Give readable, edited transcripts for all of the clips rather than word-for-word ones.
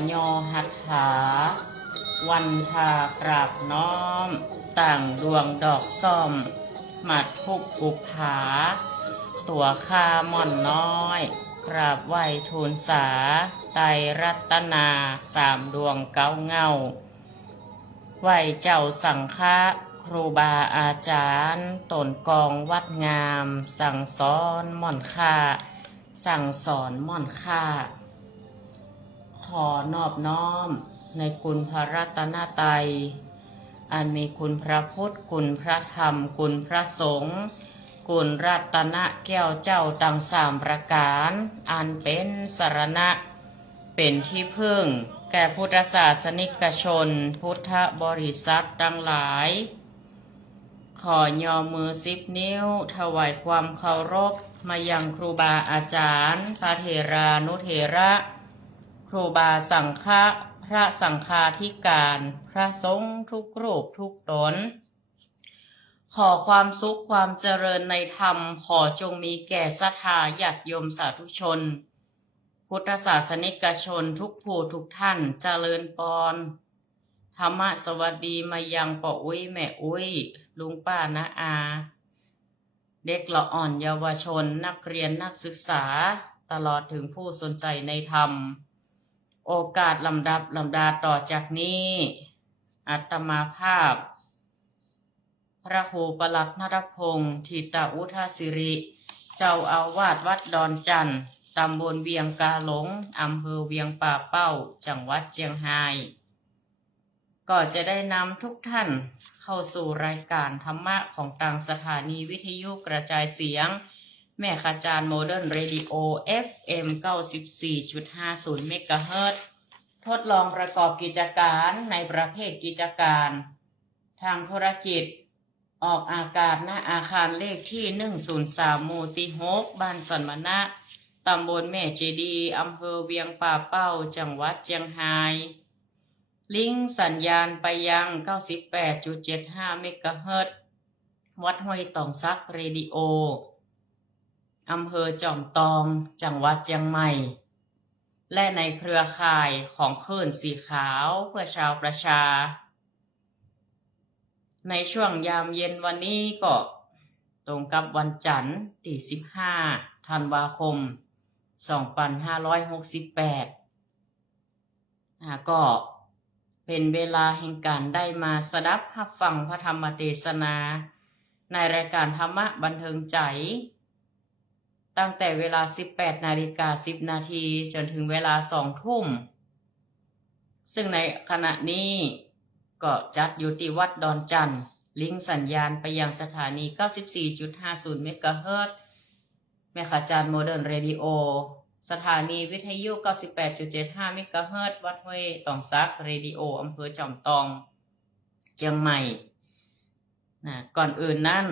อยอหัตถาวันทากราบน้อมต่างดวงดอกส้มหมัดทุกกุผาตัวข้าม่อนน้อยกราบไหวทูลสาไตรรัตนาสามดวงเก้าเงาไหวเจ้าสังฆะครูบาอาจารย์ตนกองวัดงามสั่งสอนม่อนค่าสั่งสอนม่อนค่าขอนอบน้อมในคุณพระรัตนตรัยอันมีคุณพระพุทธคุณพระธรรมคุณพระสงฆ์คุณรัตนะแก้วเจ้าตั้งสามประการอันเป็นสรณะเป็นที่พึ่งแก่พุทธศาสนิกชนพุทธบริษัททั้งหลายขอยอมือ10 นิ้วถวายความเคารพมายังครูบาอาจารย์พระเถรานุเถระครูบาสังฆะพระสังฆาธิการพระสงฆ์ทุกรูปทุกตนขอความสุขความเจริญในธรรมขอจงมีแก่ศรัทธาญาติโยมสาธุชนพุทธศาสนิกชนทุกผู้ทุกท่านเจริญปอนธรรมสวัสดีมายังป้าอุ้ยแม่อุ้ยลุงป้าน้าอาเด็กละอ่อนเยาวชนนักเรียนนักศึกษาตลอดถึงผู้สนใจในธรรมโอกาสลำดาต่อจากนี้อาตมาภาพพระครูปลัดนรพงศ์ทิตอุทาสิริเจ้าอาวาสวัดดอนจันทร์ตำบลเวียงกาหลงอำเภอเวียงป่าเป้าจังหวัดเชียงรายก็จะได้นำทุกท่านเข้าสู่รายการธรรมะของทางสถานีวิทยุกระจายเสียงแม่ขจารย์โมเดิร์นเรดิโอ FM 94.50 เมกะเฮิรตซ์ทดลองประกอบกิจการในประเภทกิจการทางธุรกิจออกอากาศณอาคารเลขที่103หมู่ที่6บ้านสันมณะตำบลแม่เจดีย์อำเภอเวียงป่าเป้าจังหวัดเชียงรายลิงก์สัญญาณไปยัง 98.75 เมกะเฮิรตซ์วัดห้วยตองซักเรดิโออำเภอจอมตองจังหวัดเชียงใหม่และในเครือข่ายของคลื่นสีขาวเพื่อชาวประชาในช่วงยามเย็นวันนี้ก็ตรงกับวันจันทร์ที่15 ธันวาคม 2568ก็เป็นเวลาแห่งการได้มาสดับรับฟังพระธรรมเทศนาในรายการธรรมะบันเทิงใจตั้งแต่เวลา 18:10 นาทีจนถึงเวลา 2 ทุ่มซึ่งในขณะนี้ก็จัดอยู่ที่วัดดอนจันทร์ลิงก์สัญญาณไปยังสถานี 94.50 เมกะเฮิรตซ์แม่ขจารย์โมเดิร์นเรดิโอสถานีวิทยุ 98.75 เมกะเฮิรตซ์วัดห้วยตองซักเรดิโออำเภอจอมตองเชียงใหม่ก่อนอื่นนั่น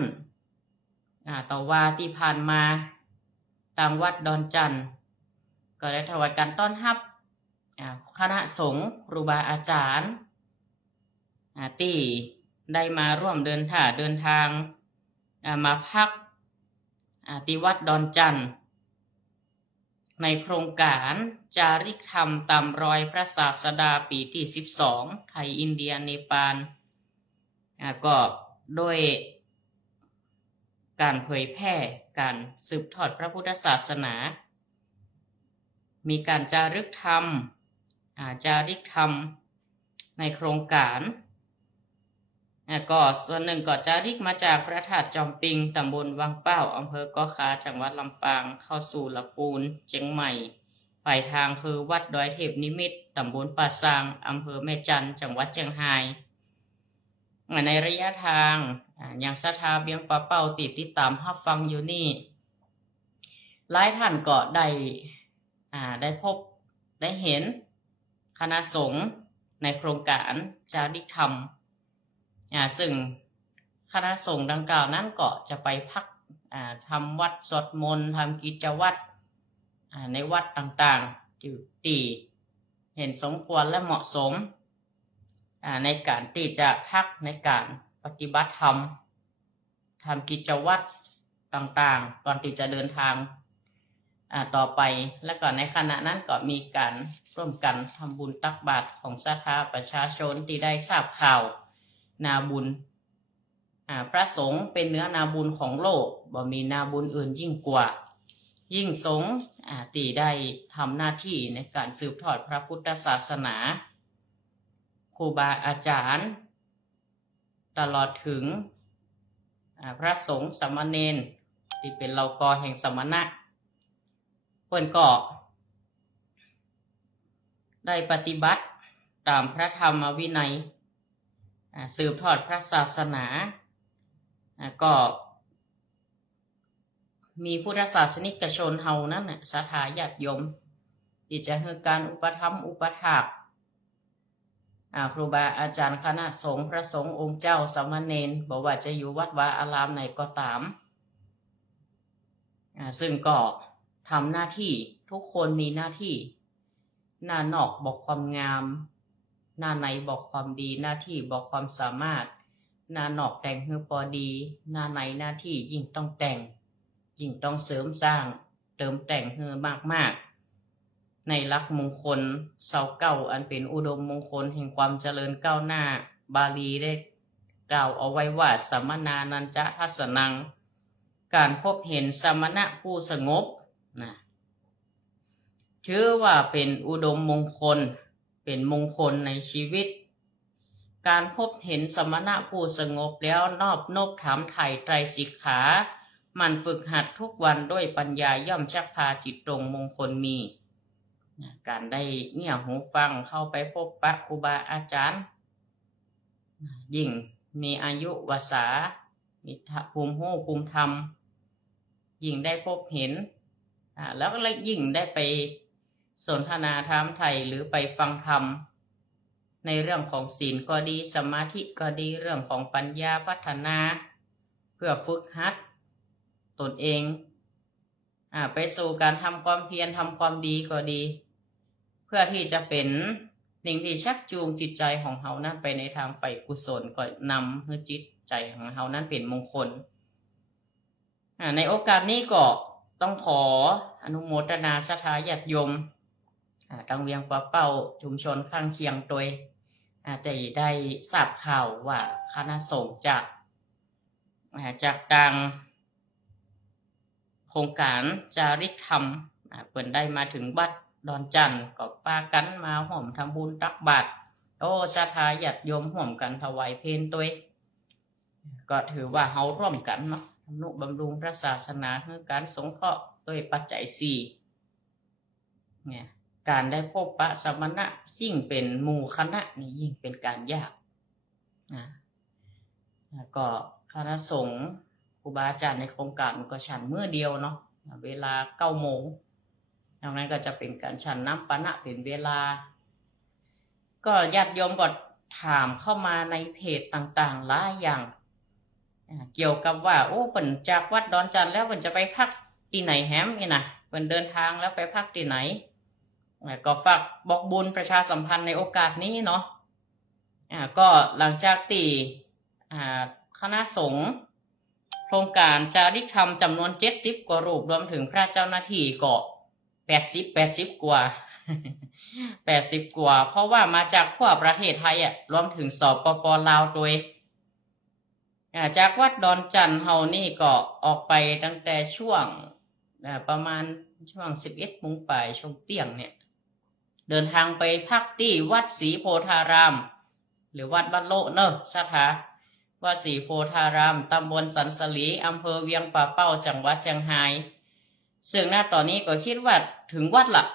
ต่อว่าที่ผ่านมาทางวัดดอนจันทร์ก็ได้ถวายการต้อนรับคณะสงฆ์ครูบาอาจารย์ที่ได้มาร่วมเดินทางมาพักที่วัดดอนจันทร์ในโครงการจาริกธรรมตามรอยพระศาสดาปีที่ 12 ไทยอินเดียเนปาลก็โดยการเผยแพร่การสืบทอดพระพุทธศาสนามีการจารึกธรรมในโครงการก็ส่วนหนึ่งก็จาริกมาจากพระธาตุจอมปิงตำบลวังเป้าอำเภอก้อขาจังหวัดลำปางเข้าสู่ละปูนเชียงใหม่ปลายทางคือวัดดอยเทพนิมิตรตำบลป่าซางอำเภอแม่จันทร์จังหวัดเชียงรายในระยะทางอย่างศรัทธาเบียงป่าเป้าติดตามรับฟังอยู่นี่หลายท่านก็ได้พบได้เห็นคณะสงฆ์ในโครงการจาริกธรรมซึ่งคณะสงฆ์ดังกล่าวนั้นก็จะไปพักทำวัดสวดมนต์ทำกิจวัตรในวัดต่างๆที่เห็นสมควรและเหมาะสมในการที่จะพักในการปฏิบัติธรรมทำกิจวัตรต่างๆก่อนที่จะเดินทาง ต่อไปแล้วก็ในขณะนั้นก็มีการร่วมกันทำบุญตักบาตรของศรัทธาประชาชนที่ได้ทราบข่าวนาบุญพระสงฆ์เป็นเนื้อนาบุญของโลกบ่มีนาบุญอื่นยิ่งกว่ายิ่งสงฆ์ที่ได้ทำหน้าที่ในการสืบทอดพระพุทธศาสนาครูบาอาจารย์ตลอดถึงพระสงฆ์สามเณรที่เป็นเหล่ากอแห่งสมณะเพิ่นก็ได้ปฏิบัติตามพระธรรมวินัยสืบทอดพระศาสนาก็มีพุทธศาสนิกชนเฮานั้นศรัทธาญาติโยมที่จะให้การอุปถัมภ์อุปถากครูบาอาจารย์คณะสงฆ์พระสงฆ์องค์เจ้าสามเณรบอกว่าจะอยู่วัดวาอารามไหนก็ตามซึ่งก็ทำหน้าที่ทุกคนมีหน้าที่หน้านอกบอกความงามหน้าในบอกความดีหน้าที่บอกความสามารถหน้านอกแต่งให้พอดีหน้าในหน้าที่ยิ่งต้องแต่งยิ่งต้องเสริมสร้างเติมแต่งให้มากๆในหลักมงคลเสาเก้าอันเป็นอุดมมงคลแห่งความเจริญก้าวหน้าบาลีได้กล่าวเอาไว้ว่าสัมมนานันจะทัสนังการพบเห็นสมณะผู้สงบถือว่าเป็นอุดมมงคลเป็นมงคลในชีวิตการพบเห็นสมณะผู้สงบแล้วนอบนบถามไถ่ไตรสิกขามันฝึกหัดทุกวันด้วยปัญญาย่อมชักพาจิตตรงมงคลมีการได้เงี่ยหูฟังเข้าไปพบปะครูบาอาจารย์ยิ่งมีอายุวสามีภูมิหูภูมิธรรมยิ่งได้พบเห็นแล้วก็ยิ่งได้ไปสนทนาถามไถ่หรือไปฟังธรรมในเรื่องของศีลก็ดีสมาธิก็ดีเรื่องของปัญญาพัฒนาเพื่อฝึกหัดตนเองไปสู่การทำความเพียรทำความดีก็ดีเพื่อที่จะเป็นสิ่งที่ชักจูงจิตใจของเฮานั้นไปในทางไปกุศลก็นำให้จิตใจของเฮานั้นเป็นมงคลในโอกาสนี้ก็ต้องขออนุโมทนาศรัทธาญาติโยมทางเวียงป่าเป้าชุมชนข้างเคียงโดยแต่ได้ทราบข่าวว่าคณะสงฆ์จากต่างโครงการจาริกธรรมเปิดได้มาถึงวัดดอนจันทร์ก็ปากันมาห่วมทำบุญตักบาตรศรัทธาญาติโยมห่วมกันถวายเพลตัวก็ถือว่าเฮาร่วมกันเนาะทำนุบำรุงพระศาสนาเพื่อการสงเคราะห์ด้วยปัจจัย4เนี่ยการได้พบปะสมณะยิ่งเป็นหมู่คณะนี่ยิ่งเป็นการยากก็คณะสงฆ์ครูบาอาจารย์ในโครงการก็ฉันมื้อเดียวเนาะเวลา 9 โมงดังนั้นก็จะเป็นการฉันน้ำปานะเป็นเวลาก็ญาติโยมก็ถามเข้ามาในเพจต่างๆหลายอย่างเกี่ยวกับว่าเพิ่นจากวัดดอนจันทร์แล้วเพิ่นจะไปพักที่ไหนแฮมนี่นะเพิ่นเดินทางแล้วไปพักที่ไหนก็ฝากบอกบุญประชาสัมพันธ์ในโอกาสนี้เนาะก็หลังจากที่คณะสงฆ์โครงการจาริกธรรมจำนวน70กว่ารูปรวมถึงพระเจ้าหน้าที่ก็80กว่า80กว่าเพราะว่ามาจากทั่วประเทศไทยรวมถึงสปป.ลาวโดยจากวัดดอนจันทร์เฮานี่ก็ออกไปตั้งแต่ช่วงประมาณช่วง 11 โมงปลายช่วงเที่ยงเนี่ยเดินทางไปพักที่วัดศรีโพธารามหรือวัดบ้านโลเนอะศรัทธาวัดศรีโพธารามตำบลสันสลีอำเภอเวียงป่าเป้าจังหวัดเชียงรายซึ่งณตอนนี้ก็คิดว่าถึงวัดละ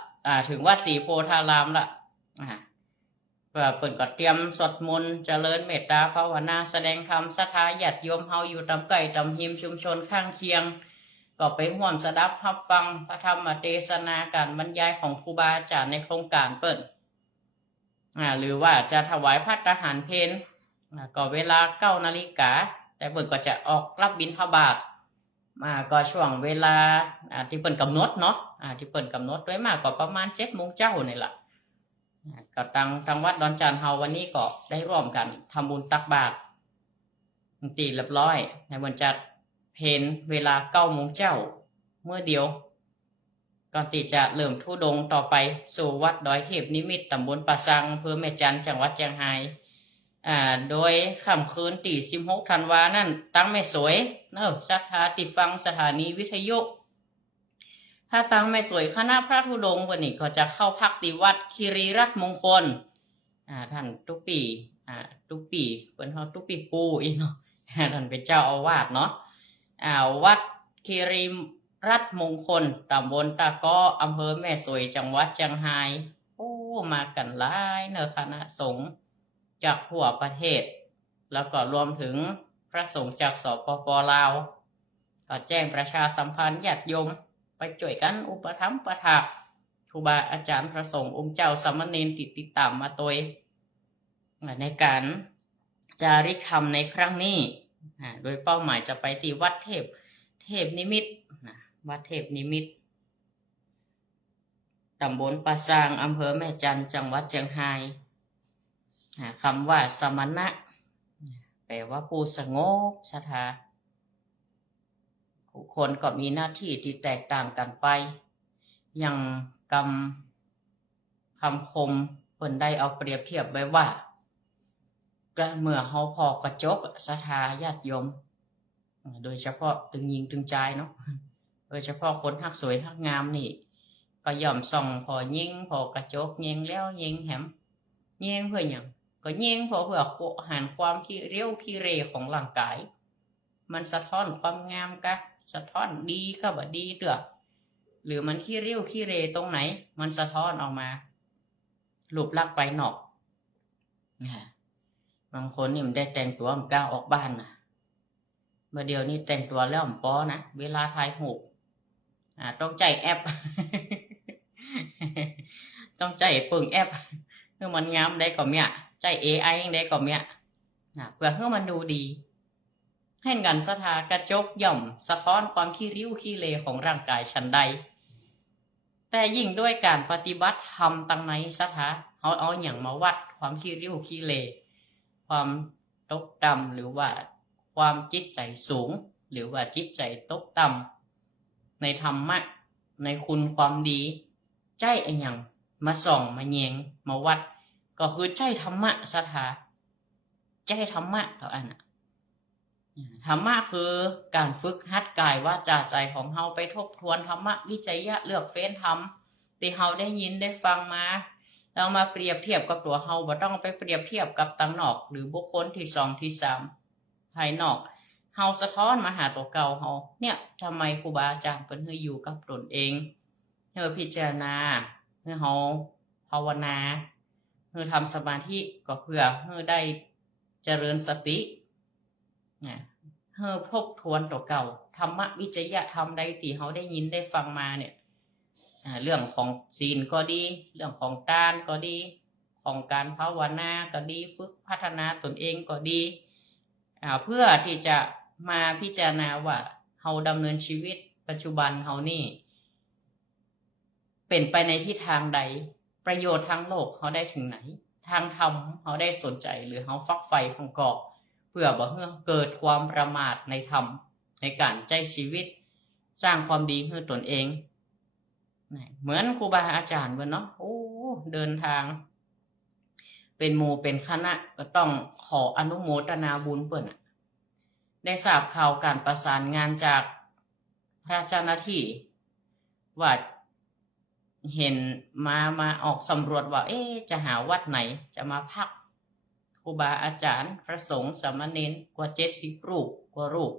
ถึงวัดศรีโพธารามละเปิดก็เตรียมสวดมนต์เจริญเมตตาภาวนาแสดงธรรมศรัทธาญาติโยมเฮาอยู่ตำไก่ตำหิมชุมชนข้างเคียงก็ไปร่วมสดับรับฟังพระธรรมเทศนาการบรรยายของครูบาอาจารย์ในโครงการเปิดหรือว่าจะถวายภัตตาหารเพลก็เวลา 9 นาฬิกาแต่เปิดก็จะออกรับบิณฑบาตก็ช่วงเวลาที่เปิดกำหนดเนาะที่เปิดกำหนดไว้มากกว่าประมาณ 7 โมงเช้านี่ล่ะก็ทางวัดดอนจันทร์เฮาวันนี้ก็ได้ร่วมกันทำบุญตักบาตรตีเรียบร้อยในวันจัดเพลเวลา 9 โมงเช้าเมื่อเดียว ก่อนที่จะเริ่มธุดงค์ต่อไปสู่วัดดอยเทพนิมิตรตำบลป่าซังอำเภอแม่จันทร์จังหวัดเชียงรายโดยค่ำคืนที่16ธันวานั้นตั้งแม่สวยศรัทธาติดฟังสถานีวิทยุถ้าตั้งแม่สวยคณะพระธุดงค์วันนี้ก็จะเข้าพักที่วัดคีรีรัตน์มงคลท่านทุกปีเพิ่นเฮาทุกปีปูอีเนาะท่านเป็นเจ้าอาวาสเนาะวัดคีรีรัตน์มงคลตำบลตะก้ออำเภอแม่สวยจังหวัดเชียงรายมากันหลายเนอะคณะสงฆ์จากทั่วประเทศแล้วก็รวมถึงพระสงฆ์จากสปป.ลาวก็แจ้งประชาสัมพันธ์ญาติโยมไปช่วยกันอุปถัมภ์ประทานครูบาอาจารย์พระสงฆ์องค์เจ้าสามเณรติดตามมาโดยในการจาริกธรรมในครั้งนี้โดยเป้าหมายจะไปที่วัดเทพนิมิตรวัดเทพนิมิตรตำบลป่าซางอำเภอแม่จันทร์จังหวัดเชียงรายคำว่าสมณะแปลว่าผู้สงบศรัทธาทุกคนก็มีหน้าที่ที่แตกต่างกันไปอย่างคำคมเพิ่นได้เอาเปรียบเทียบไว้ว่าก็เมื่อเฮาพอกระจกศรัทธาญาติโยมโดยเฉพาะตึงยิงตึงใจเนาะโดยเฉพาะคนฮักสวยฮักงามนี่ก็ย่อมส่องพอยิงพอกระจกยิงแล้วยิงแหมยิงเพื่อหยังก็ยิงเพื่อหันความขี้เรี่ยวขี้เรของร่างกายมันสะท้อนความงามกะสะท้อนดีก็บ่ดีเด้อหรือมันขี้เรี่ยวขี้เรตรงไหนมันสะท้อนออกมารูปลักษณ์ภายนอกบางคนนี่มันได้แต่งตัวมันกล้าออกบ้านนะเมื่อเดียวนี้แต่งตัวแล้วมันป้อนะเวลาถ่ายรูปต้องใจแอป ต้องใจเปิงแอปเพื่อมันงามได้ก็เมียใจ AI ได้ก็เมียเพื่อให้มันดูดีเห็นกันศรัทธากระจกย่อมสะท้อนความขี้ริ้วขี้เลของร่างกายชั้นใดแต่ยิ่งด้วยการปฏิบัติธรรมตั้งในศรัทธาเอาอย่างมาวัดความขี้ริ้วขี้เลความตกต่ำหรือว่าความจิตใจสูงหรือว่าจิตใจตกต่ำในธรรมะในคุณความดีใจอย่างมาส่องมาแยงมาวัดก็คือใจธรรมะศรัทธาใจธรรมะเท่านั้นธรรมะคือการฝึกหัดกายวาจาใจของเฮาไปทบทวนธรรมะวิจัยเลือกเฟ้นธรรมที่เฮาได้ยินได้ฟังมาเรามาเปรียบเทียบกับตัวเฮาบ่ต้องไปเปรียบเทียบกับต่างนอกหรือบุคคลที่2ที่3ภายนอกเฮาสะท้อนมาหาตัวเก่าเฮาเนี่ยทำไมครูบาอาจารย์เพิ่นให้อยู่กับตนเองให้พิจารณาให้เฮาภาวนาให้ทำสมาธิก็เพื่อให้ได้เจริญสติให้ทบทวนตัวเก่าธรรมะวิจยะธรรมใดที่เฮาได้ยินได้ฟังมาเนี่ยเรื่องของศีลก็ดีเรื่องของทานก็ดีของการภาวนาก็ดีฝึกพัฒนาตนเองก็ดีเพื่อที่จะมาพิจารณาว่าเฮาดำเนินชีวิตปัจจุบันเฮานี่เป็นไปในทิศทางใดประโยชน์ทางโลกเฮาได้ถึงไหนทางธรรมเฮาได้สนใจหรือเฮาฟักใฝ่ของเกาะเพื่อบ่ให้เกิดความประมาทในธรรมในการใช้ชีวิตสร้างความดีให้ตนเองเหมือนครูบาอาจารย์เพิ่นเนาะเดินทางเป็นหมู่เป็นคณะก็ต้องขออนุโมทนาบุญเพิ่นได้ทราบข่าวการประสานงานจากพระเจ้าหน้าที่ว่าเห็นมาออกสำรวจว่าจะหาวัดไหนจะมาพักครูบาอาจารย์พระสงฆ์สามเณรกว่า70รูปกว่ารูป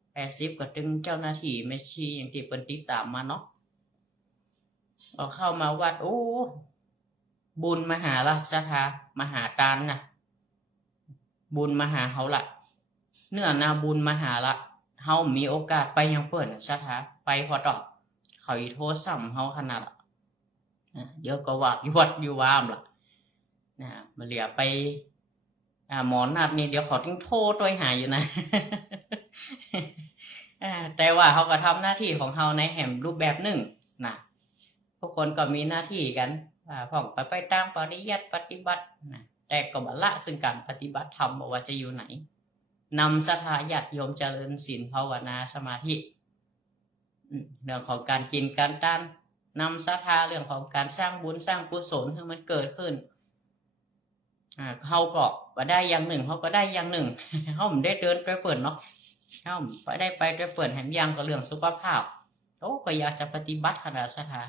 80ก็ถึงเจ้าหน้าที่แม่ชีอย่างที่เพิ่นติดตามมาเนาะก็เข้ามาวัดบุญมหาละศรัทธามหาทานนะบุญมหาเฮาละเนื้อนาบุญมหาละเฮามีโอกาสไปยังเปิ้นศรัทธาไปพอดอกเขาอีโทรซ้ำเฮาขนาดละเดี๋ยวก็ว่าอยู่วัดอยู่วามล่ะมาเหลียไปหมอนัดนี่เดี๋ยวเขาต้องโทรตัวหาอยู่นะ แต่ว่าเขาก็ทำหน้าที่ของเขาในแห่งรูปแบบหนึ่งนะทุกคนก็มีหน้าที่กันพ่องไปตามปริยัติปฏิบัตินะแต่ก็บ่ละซึ่งการปฏิบัติธรรมว่าจะอยู่ไหนนำศรัทธาญาติโยมเจริญศีลภาวนาสมาธิเรื่องของการกินการต้าน นำศรัทธาเรื่องของการสร้างบุญสร้างกุศลให้มันเกิดขึ้นเขาก็ได้อย่างหนึ่งเขาก็ได้อย่างหนึ่ง เขาไม่ได้เดินไปเปิดเนาะเขาไปได้ไปเปิดแหมยังก็เรื่องสุขภาพโอ้ก็อยากจะปฏิบัติขนาดศรัทธา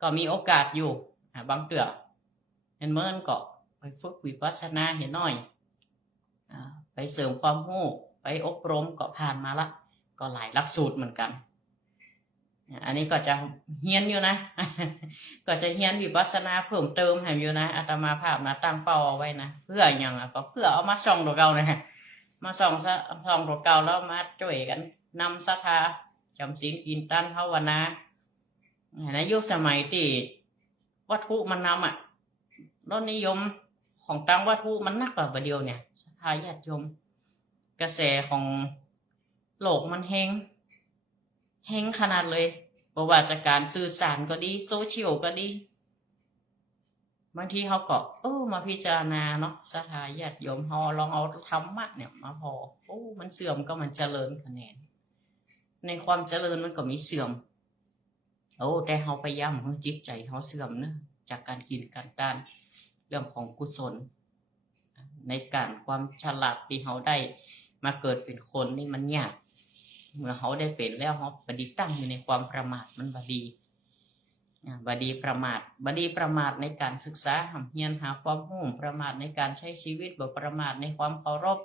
ก็มีโอกาสอยู่บางเตือเห็นเมื่อนก็ไปฝึกวิปัสสนาเห็นหน่อยไปเสริมความรู้ไปอบรมก็ผ่านมาละก็หลายหลักสูตรเหมือนกันอันนี้ก็จะเฮียนอยู่นะ ก็จะเฮียนวิปัสสนาเพิ่มเติมให้อยู่นะอาตมาภาพนะตั้งเป้าเอาไว้นะเพื่ออย่างก็เพื่อเอามาส่องตัวเก่านะมาส่องตัวเก่าแล้วมาช่วยกันนำศรัทธาจำศีลกินตั้นภาวนาในยุคสมัยที่วัตถุมันนำรสนิยมของตั้งวัตถุมันนักกว่าประเดียวเนี่ยศรัทธาญาติโยมกระแสของโลกมันแห้งขนาดเลยบ่ว่าจากการสื่อสารก็ดีโซเชียลก็ดีบางทีเขาก็มาพิจารณาเนาะศรัทธาญาติโยมเฮาลองเอาธรรมะเนี่ยมาพอมันเสื่อมก็มันเจริญคะแนนในความเจริญมันก็มีเสื่อมแต่เฮาพยายามให้จิตใจเฮาเสื่อมนะจากการกินการทานเรื่องของกุศลในการความฉลาดที่เฮาได้มาเกิดเป็นคนนี่มันยากเมื่อเขาได้เป็นแล้วเขาบดีตั้งอยู่ในความประมาทมันบดีประมาทในการศึกษาเรียนหาความรู้ประมาทในการใช้ชีวิตบ่ประมาทในความเคารพ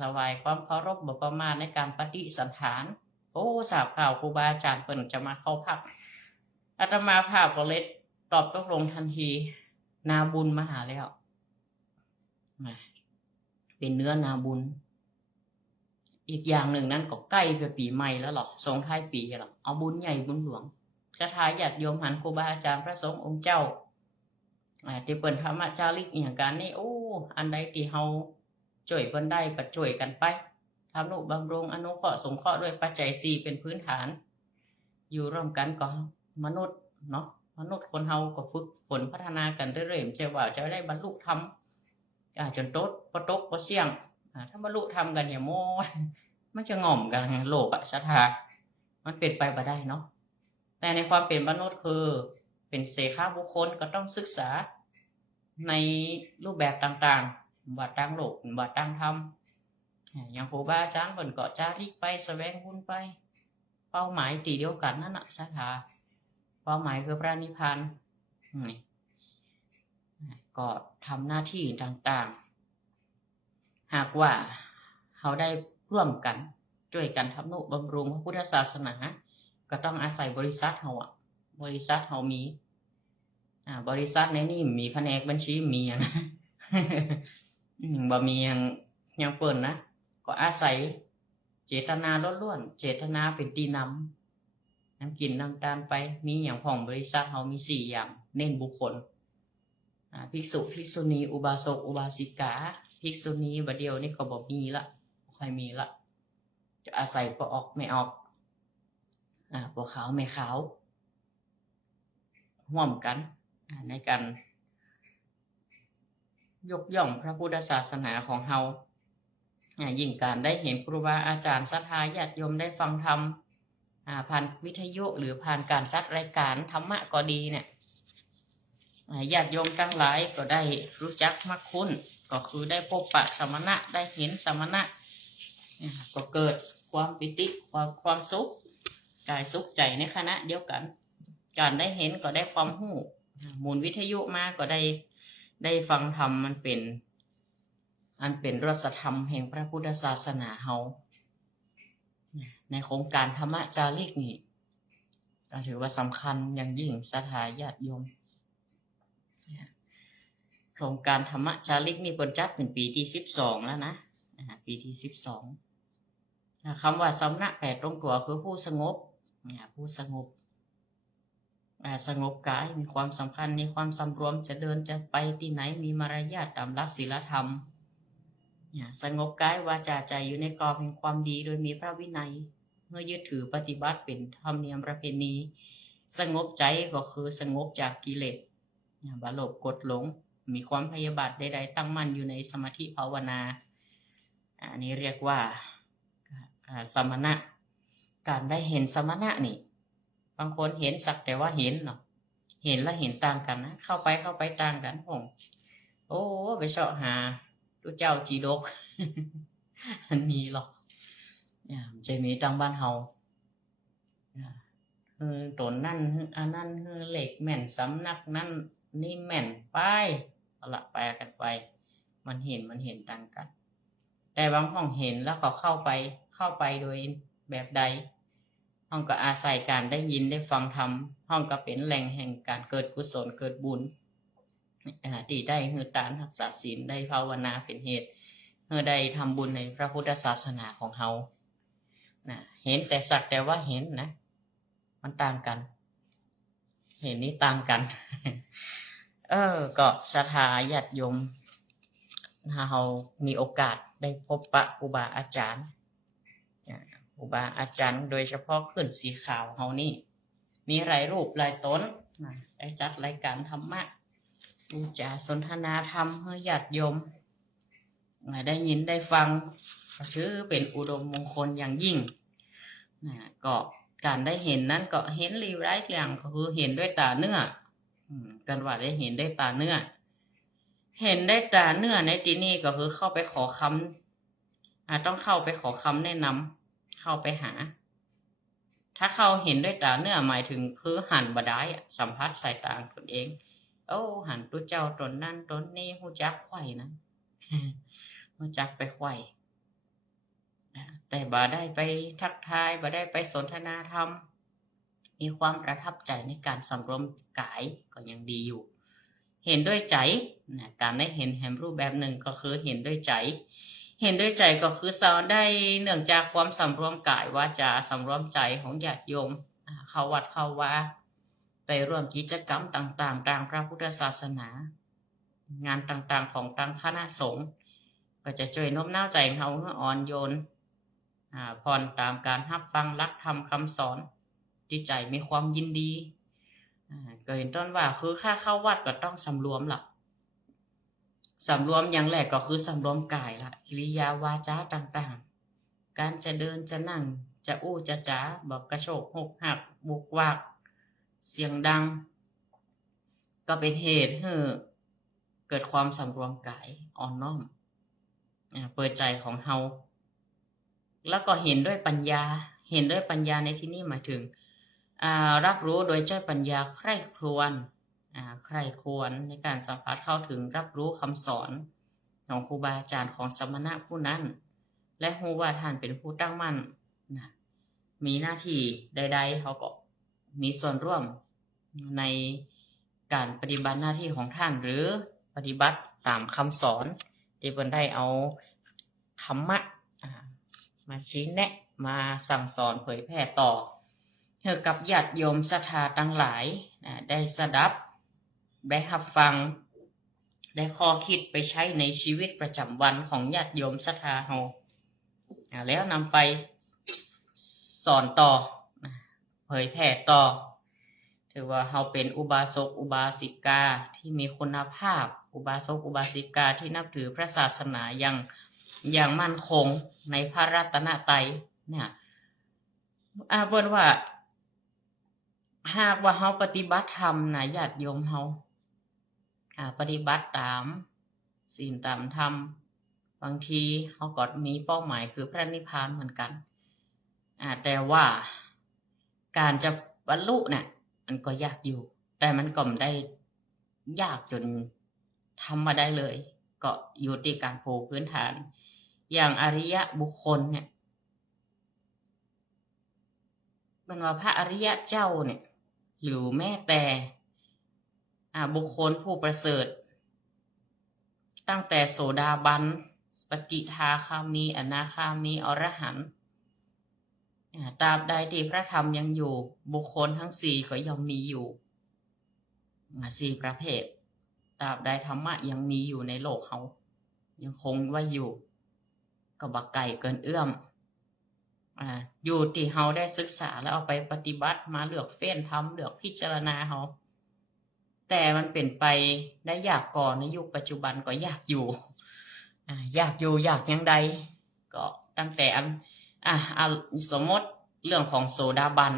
สวายความเคารพบ่ประมาทในการปฏิสันถานทราบข่าวครูบาอาจารย์เพิ่นจะมาเข้าพักอาตมาภาพก็เลยตอบตกลงทันทีนาบุญมาหาแล้วเป็นเนื้อนาบุญอีกอย่างหนึ่งนั้นก็ใกล้ไปปีใหม่แล้วหรอกส่งท้ายปีแล้วเอาบุญใหญ่บุญหลวงจะทายญาติโยมหันครูบาอาจารย์พระสงฆ์องค์เจ้าที่เปิ่นธรรมจาริกอย่างการนี้อันใดที่เฮาช่วยเพิ่นได้ก็ช่วยกันไปทำนุบำรุงอนุเคราะห์สงเคราะห์ด้วยปัจจัย4เป็นพื้นฐานอยู่ร่วมกันก็มนุษย์เนาะมนุษย์คนเฮาก็ฝึกฝนพัฒนากันเรื่อยๆจะว่าจะได้บรรลุธรรมจนโตตกเสี่ยงถ้าบรรลุธรรมกันเนี่ยมันจะง่อมกันโลกศรัทธามันเป็นไปบ่ได้เนาะแต่ในความเป็นมนุษย์คือเป็นเสขบุคคลก็ต้องศึกษาในรูปแบบต่างๆว่าตั้งโลกว่าตั้งธรรมอย่างครูบาอาจารย์เพิ่นก็จาริกไปแสวงบุญไปเป้าหมายตีเดียวกันนั่นน่ะศรัทธาเป้าหมายคือพระนิพพานก็ทำหน้าที่ต่างๆหากว่าเขาได้ร่วมกันช่วยกันทำนุบำรุงพระพุทธศาสนาก็ต้องอาศัยบริษัทเขาบริษัทเขามีบริษัทในนี่มีแผนกบัญชีมีนะ บ่มียังเปิดนะก็อาศัยเจตนาล้วนๆเจตนาเป็นตีนำกินน้ำตาลไปมีอย่างของบริษัทเขามี4อย่างเน้นบุคคลภิกษุภิกษุณีอุบาสกอุบาสิกาภิกษุณีบัดเดียวนี่ก็บ่มีละค่อยมีละจะอาศัยบ่ออกไม่ออกบ่ขาวไม่ขาวร่วมกันในการยกย่องพระพุทธศาสนาของเฮายิ่งการได้เห็นครูบาอาจารย์ศรัทธาญาติโยมได้ฟังธรรมผ่านวิทยุหรือผ่านการจัดรายการธรรมะก็ดีเนี่ยญาติโยมทั้งหลายก็ได้รู้จักมักคุ้นก็คือได้พบปะสมณะได้เห็นสมณะก็เกิดความปิติความสุขกายสุขใจในขณะเดียวกันการได้เห็นก็ได้ความรู้หมุนวิทยุมาก็ได้ฟังธรรมมันเป็นรสธรรมแห่งพระพุทธศาสนาเฮาในโครงการธรรมจาริกนี่ก็ถือว่าสำคัญอย่างยิ่งศรัทธาญาติโยมโครงการธรรมจาริกนี่เพิ่นจัดเป็นปีที่12แล้วนะปีที่12คำว่าสมณะแปดตรงตัวคือผู้สงบผู้สงบกายมีความสำคัญในความสำรวมจะเดินจะไปที่ไหนมีมารยาทตามหลักศีลธรรมสงบกายวาจาใจอยู่ในกรอบแห่งความดีโดยมีพระวินัยเมื่อยึดถือปฏิบัติเป็นธรรมเนียมประเพณีสงบใจก็คือสงบจากกิเลสบาโลภกดหลงมีความพยาบาทใดๆตั้งมั่นอยู่ในสมาธิภาวนาอันนี้เรียกว่าสมณะการได้เห็นสมณะนี่ บางคนเห็นสักแต่ว่าเห็นเนาะเห็นแล้วเห็นต่างกันนะเข้าไปต่างกันผมโอ้ไปเสาะหาดูเจ้าจีดก อันนี้หรอกจะมีตังบ้านเฮาตนนั่นอันนั้นเหล็กแม่นสำนักนั่นนี่แม่นไปเอาละแปลกันไปมันเห็นต่างกันแต่บางห้องเห็นแล้วก็เข้าไปโดยแบบใดห้องก็อาศัยการได้ยินได้ฟังธรรมห้องก็เป็นแหล่งแห่งการเกิดกุศลเกิดบุญที่ได้คือตานรักษาศีลได้ภาวนาเป็นเหตุเมื่อได้ทำบุญในพระพุทธศาสนาของเฮาเห็นแต่สักแต่ว่าเห็นนะมันต่างกันเห็นนี้ต่างกัน ก็ศรัทธาญาติโยมถ้าเรามีโอกาสได้พบปะครูบาอาจารย์ครูบาอาจารย์โดยเฉพาะขึ้นสีขาวเฮานี่มีหลายรูปหลายตนได้จัดรายการธรรมะบูชาสนทนาธรรมให้ญาติโยมได้ยินได้ฟังถือเป็นอุดมมงคลอย่างยิ่งก็การได้เห็นนั้นก็เห็นรีไรต์อย่างก็คือเห็นด้วยตาเนื้อกันว่าได้เห็นด้วยตาเนื้อเห็นได้ตาเนื้อในที่นี้ก็คือเข้าไปขอคำต้องเข้าไปขอคำแนะนำเข้าไปหาถ้าเขาเห็นด้วยตาเนื้อหมายถึงคือหันบ่ได้สัมผัสสายตาตนเองโอ้หันตัวเจ้าตนนั่นตนนี้ฮู้จักไข่นะฮู้จักไปไข่แต่บ่ได้ไปทักทายบ่ได้ไปสนทนาธรรมมีความประทับใจในการสำรวมกายก็ยังดีอยู่เห็นด้วยใจการได้เห็นแห่งรูปแบบหนึ่งก็คือเห็นด้วยใจเห็นด้วยใจก็คือสอนได้เนื่องจากความสำรวมกายวาจาสำรวมใจของญาติโยมเข้าวัดเข้าวาไปร่วมกิจกรรมต่างๆตามพระพุทธศาสนางานต่างๆของทางคณะสงฆ์ก็จะช่วยโน้มน้าวใจเขาให้อ่อนโยนผ่อนตามการรับฟังรักธรรมคำสอนที่ใจมีความยินดีก็เห็นต้นว่าคือค่าเข้าวัดก็ต้องสำรวมล่ะสำรวมอย่างแรกก็คือสำรวมกายละกิริยาวาจาต่างๆการจะเดินจะนั่งจะอู้จะจ๋าบอกกระโชกหกหักบุกวากเสียงดังก็เป็นเหตุให้เกิดความสำรวมกายอ่อนน้อมเปิดใจของเฮาแล้วก็เห็นด้วยปัญญาในที่นี้หมายถึงรับรู้โดยใช้ปัญญาใคร่ครวญในการสัมผัสเข้าถึงรับรู้คำสอนของครูบาอาจารย์ของสมณะผู้นั้นและรู้ว่าท่านเป็นผู้ตั้งมั่นมีหน้าที่ใดๆเขาก็มีส่วนร่วมในการปฏิบัติหน้าที่ของท่านหรือปฏิบัติตามคำสอนที่เพิ่นได้เอาธรรมะมาชี้แนะมาสั่งสอนเผยแผ่ต่อให้กับญาติโยมศรัทธาทั้งหลายได้สดับได้รับฟังได้ข้อคิดไปใช้ในชีวิตประจำวันของญาติโยมศรัทธาเฮาแล้วนำไปสอนต่อเผยแผ่ต่อถือว่าเฮาเป็นอุบาสกอุบาสิกาที่มีคุณภาพอุบาสกอุบาสิกาที่นับถือพระศาสนาอย่างมั่นคงในพระรัตนตรัยเนี่ยเบิ่นว่าหากว่าเฮาปฏิบัติธรรมนะญาติโยมเฮาปฏิบัติตามศีลตามธรรมบางทีเฮาก็มีเป้าหมายคือพระนิพพานเหมือนกันแต่ว่าการจะบรรลุเนี่ยมันก็ยากอยู่แต่มันก็ไม่ได้ยากจนทำมาได้เลยก็อยู่ที่การปูพื้นฐานอย่างอริยบุคคลเนี่ยมันว่าพระอริยเจ้าเนี่ยหรือแม้แต่บุคคลผู้ประเสริฐตั้งแต่โสดาบันสกิทาคามีอนาคามีอรหันต์ตราบใดที่พระธรรมยังอยู่บุคคลทั้งสี่ก็ยังมีอยู่สี่ประเภทตราบใดธรรมะยังมีอยู่ในโลกเขายังคงไว้อยู่ก็บ่ไกลเกินเอื้อมอยู่ที่เฮาได้ศึกษาแล้วเอาไปปฏิบัติมาเลือกเฟ้นทำเลือกพิจารณาเฮาแต่มันเป็นไปได้ยากก่อนในยุคปัจจุบันก็ยากอยู่อยากยังใดก็ตั้งแต่สมมติเรื่องของโสดาบัน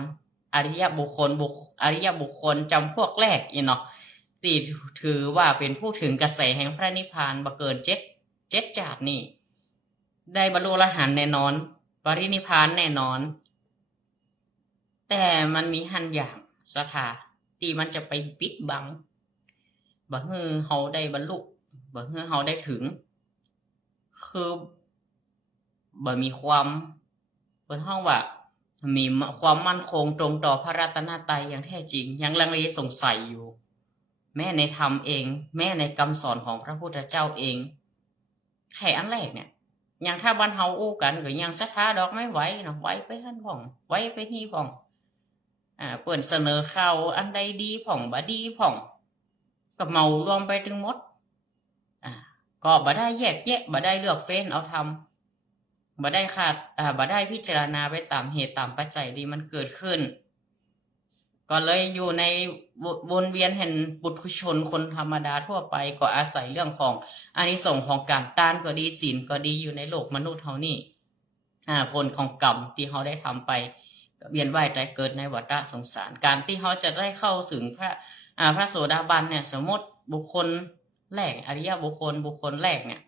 อริยบุคคลอริยบุคคลจำพวกแรกเนาะที่ถือว่าเป็นผู้ถึงกระแสแห่งพระนิพพานบ่เกินเจ็ดจาตินี่ได้บรรลุอรหันต์แน่นอนปรินิพพานแน่นอนแต่มันมีหันอย่างสถาที่มันจะไปปิดบังบ่ฮือเฮาได้บรรลุบ่ฮือเฮาได้ถึงคือบ่มีความเพิ่นฮ้องว่ามีความมั่นคงตรงต่อพระรัตนตรัยอย่างแท้จริงยังลังเลสงสัยอยู่แม้ในธรรมเองแม้ในคำสอนของพระพุทธเจ้าเองแค่อันแรกเนี่ยอย่างถ้าบ้านเฮาอู้กันก็ยังศรัทธาดอกไม่ไหวเนาะไหวไปหั่นพ่องไหวไปนี่พ่องเปิ้นเสนอข่าวอันใดดีพ่องบ่ดีพ่องก็เมารวมไปถึงหมดก็บ่ได้แยกแยะบ่ได้เลือกเฟ้นเอาทำบ่ได้ขาดบ่ได้พิจารณาไปตามเหตุตามปัจจัยที่มันเกิดขึ้นก็เลยอยู่ในวนเวียนแห่งปุถุชนคนธรรมดาทั่วไปก็อาศัยเรื่องของอานิสงส์ของการทานก็ดีศีลก็ดีอยู่ในโลกมนุษย์เฮานี่ผลของกรรมที่เฮาได้ทำไปเวียนว่ายตายเกิดในวัฏสงสารการที่เฮาจะได้เข้าถึงพระโสดาบันเนี่ยสมมติบุคคลแรกอริยบุคคลแรกเนี่ย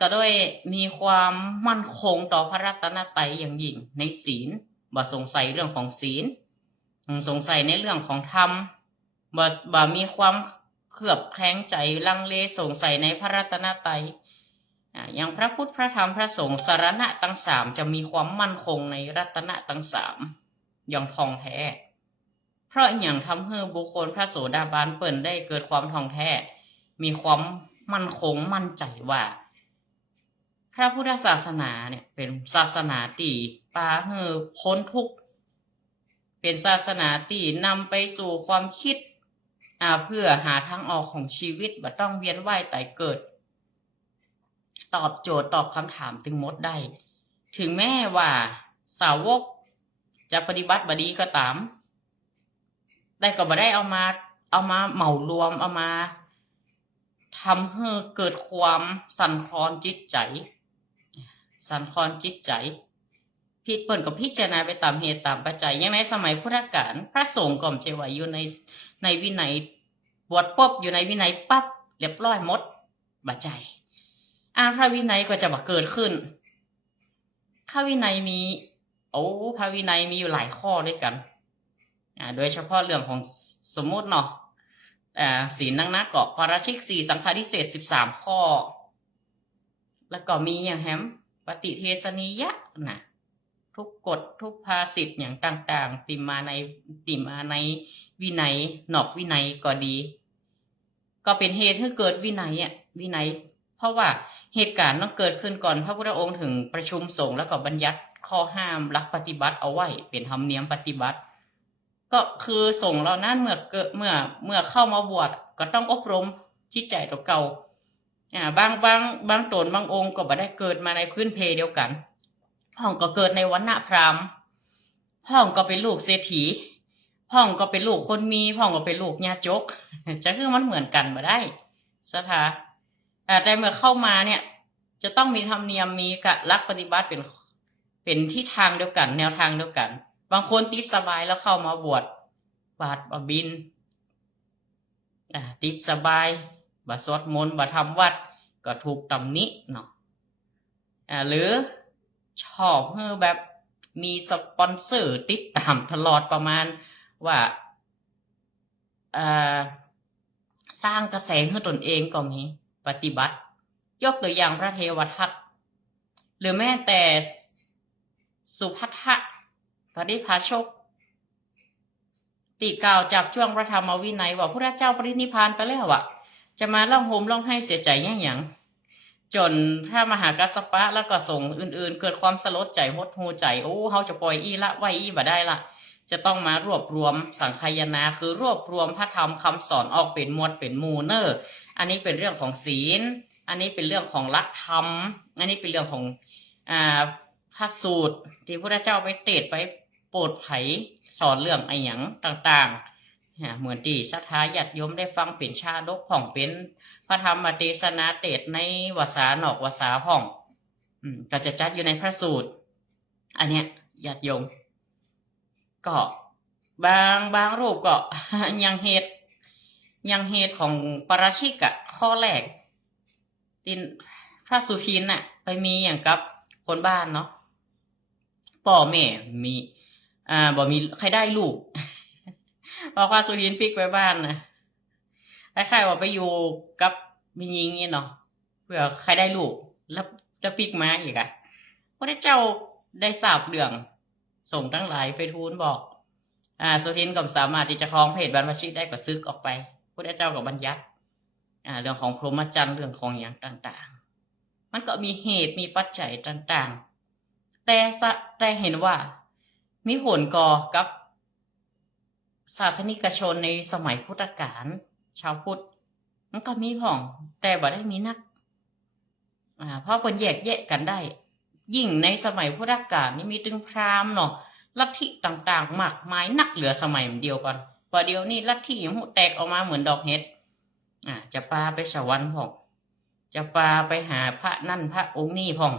ก็ด้วยมีความมั่นคงต่อพระรัตนตรัยอย่างยิ่งในศีลบ่สงสัยเรื่องของศีลสงสัยในเรื่องของธรรมบ่มีความเคลือบแคลงใจลังเลสงสัยในพระรัตนตรัยอย่างพระพุทธพระธรรมพระสงฆ์สรณะทั้งสามจะมีความมั่นคงในรัตนะทั้งสามอย่างท่องแท้เพราะอย่างทำให้บุคคลพระโสดาบันเปิ่นได้เกิดความท่องแท้มีความมั่นคงมั่นใจว่าพระพุทธศาสนาเนี่ยเป็นศาสนาที่พาให้พ้นทุกข์เป็นศาสนาที่นำไปสู่ความคิดเพื่อหาทางออกของชีวิตบ่ต้องเวียนว่ายตายเกิดตอบโจทย์ตอบคำถามถึงหมดได้ถึงแม้ว่าสาวกจะปฏิบัติบ่ดีก็ตามได้ก็บ่ได้เอามาเหมารวมเอามาทำให้เกิดความสั่นคลอนจิตใจผิดเปิ้นก็พิจารณาไปตามเหตุตามปัจจัยอย่างในสมัยพุทธกาลพระสงฆ์ก็จะว่าอยู่ในวินัยบวชปุ๊บอยู่ในวินัยปั๊บเรียบร้อยหมดบ่ใจพระวินัยก็จะบ่เกิดขึ้นพระวินัยมีพระวินัยมีอยู่หลายข้อด้วยกันโดยเฉพาะเรื่องของสมมุติเนาะศีลนักก็ปาราชิก4สังฆาทิเศษ13ข้อแล้วก็มีอย่างแฮมปฏิเทศนิยะนะทุกกฎทุกภาษิตอย่างต่างๆติมาในวินัยนอกวินัยก็ดีก็เป็นเหตุให้เกิดวินัยเพราะว่าเหตุการณ์ต้องเกิดขึ้นก่อนพระพุทธองค์ถึงประชุมสงฆ์แล้วก็บัญญัติข้อห้ามหลักปฏิบัติเอาไว้เป็นธรรมเนียมปฏิบัติก็คือสงฆ์เรานั้นเมื่อเข้ามาบวชก็ต้องอบรมจิตใจตัวเก่าบางตนบางองค์ก็บ่ได้เกิดมาในพื้นเพเดียวกันพ่องก็เกิดในวรรณะพราหมณ์พ่องก็เป็นลูกเศรษฐีพ่องก็เป็นลูกคนมีพ่องก็เป็นลูกญาจกจะคือมันเหมือนกันบ่ได้สถาแต่เมื่อเข้ามาเนี่ยจะต้องมีธรรมเนียมมีหลักปฏิบัติเป็นที่ทางเดียวกันแนวทางเดียวกันบางคนติดสบายแล้วเข้ามาบวชบาตรบ่บิณฑติดสบายบ่สวดมนต์บ่ทำวัดก็ถูกตำหนิเนาะหรือชอบแบบมีสปอนเซอร์ติดตามตลอดประมาณว่าสร้างกระแสให้ตนเองก็มีปฏิบัติยกตัวอย่างพระเทวทัตหรือแม้แต่สุภัททะปริภาชกตีกล่าวจับช่วงพระธรรมวินัยว่าพระเจ้าปรินิพพานไปแล้วจะมาร้องห่มร้องไห้เสียใจอย่างจนพระมหากัสสปะแล้วก็สงฆ์อื่นๆเกิดความสลดใจหดหูใจเฮาจะปล่อยละไว้บ่ได้ละจะต้องมารวบรวมสังคายนาคือรวบรวมพระธรรมคำสอนออกเป็นหมวดเป็นหมู่อันนี้เป็นเรื่องของศีลอันนี้เป็นเรื่องของหลักธรรมอันนี้เป็นเรื่องของพระสูตรที่พระเจ้าไปเทศน์ไปโปรดไผสอนเรื่องไอ้หยังต่างๆเหมือนที่ศรัทธาญาติโยมได้ฟังเป็นชาดกผ่องเป็นพระธรรมเทศนาเทศน์ในวาสานอกวาสาผ่องก็จะจัดอยู่ในพระสูตรอันเนี้ยญาติโยม ก็บางรูปก็ ยังเฮ็ดของปาราชิกอะข้อแรกตินพระสุทินน่ะ ไปมีอย่างกับคนบ้านเนาะพ่อแม่มีบ่มีใครได้ลูก พอพระสุทินปิกไปบ้านนะคล้ายๆว่าไปอยู่กับมีหญิงนี่เนาะเพื่อใครได้ลูกแล้วปิกมาอีกอะพระเจ้าได้ทราบเรื่องส่งทั้งหลายไปทูลบอกสุทินก็สามารถที่จะครองเพศบรรพชิตได้ก็ซึกออกไปพระเจ้าก็บัญญัติเรื่องของพรหมจรรย์เรื่องของอย่างต่างๆมันก็มีเหตุมีปัจจัยต่างๆแต่เห็นว่ามีผลก่อกับศาสนิกชนในสมัยพุทธกาลชาวพุทธมันก็มีพ่องแต่บ่ได้มีนักเพราะเพิ่นแยกแยะกันได้ยิ่งในสมัยพุทธกาลนี่มีตึงพราหมณ์เนาะลัทธิต่างๆมากมายนักเหลือสมัยเดียวกันพอเดียวนี้ลัทธิยังแตกออกมาเหมือนดอกเห็ดจะปาไปสวรรค์พ่องจะปาไปหาพระนั่นพระองค์นี้พ่อง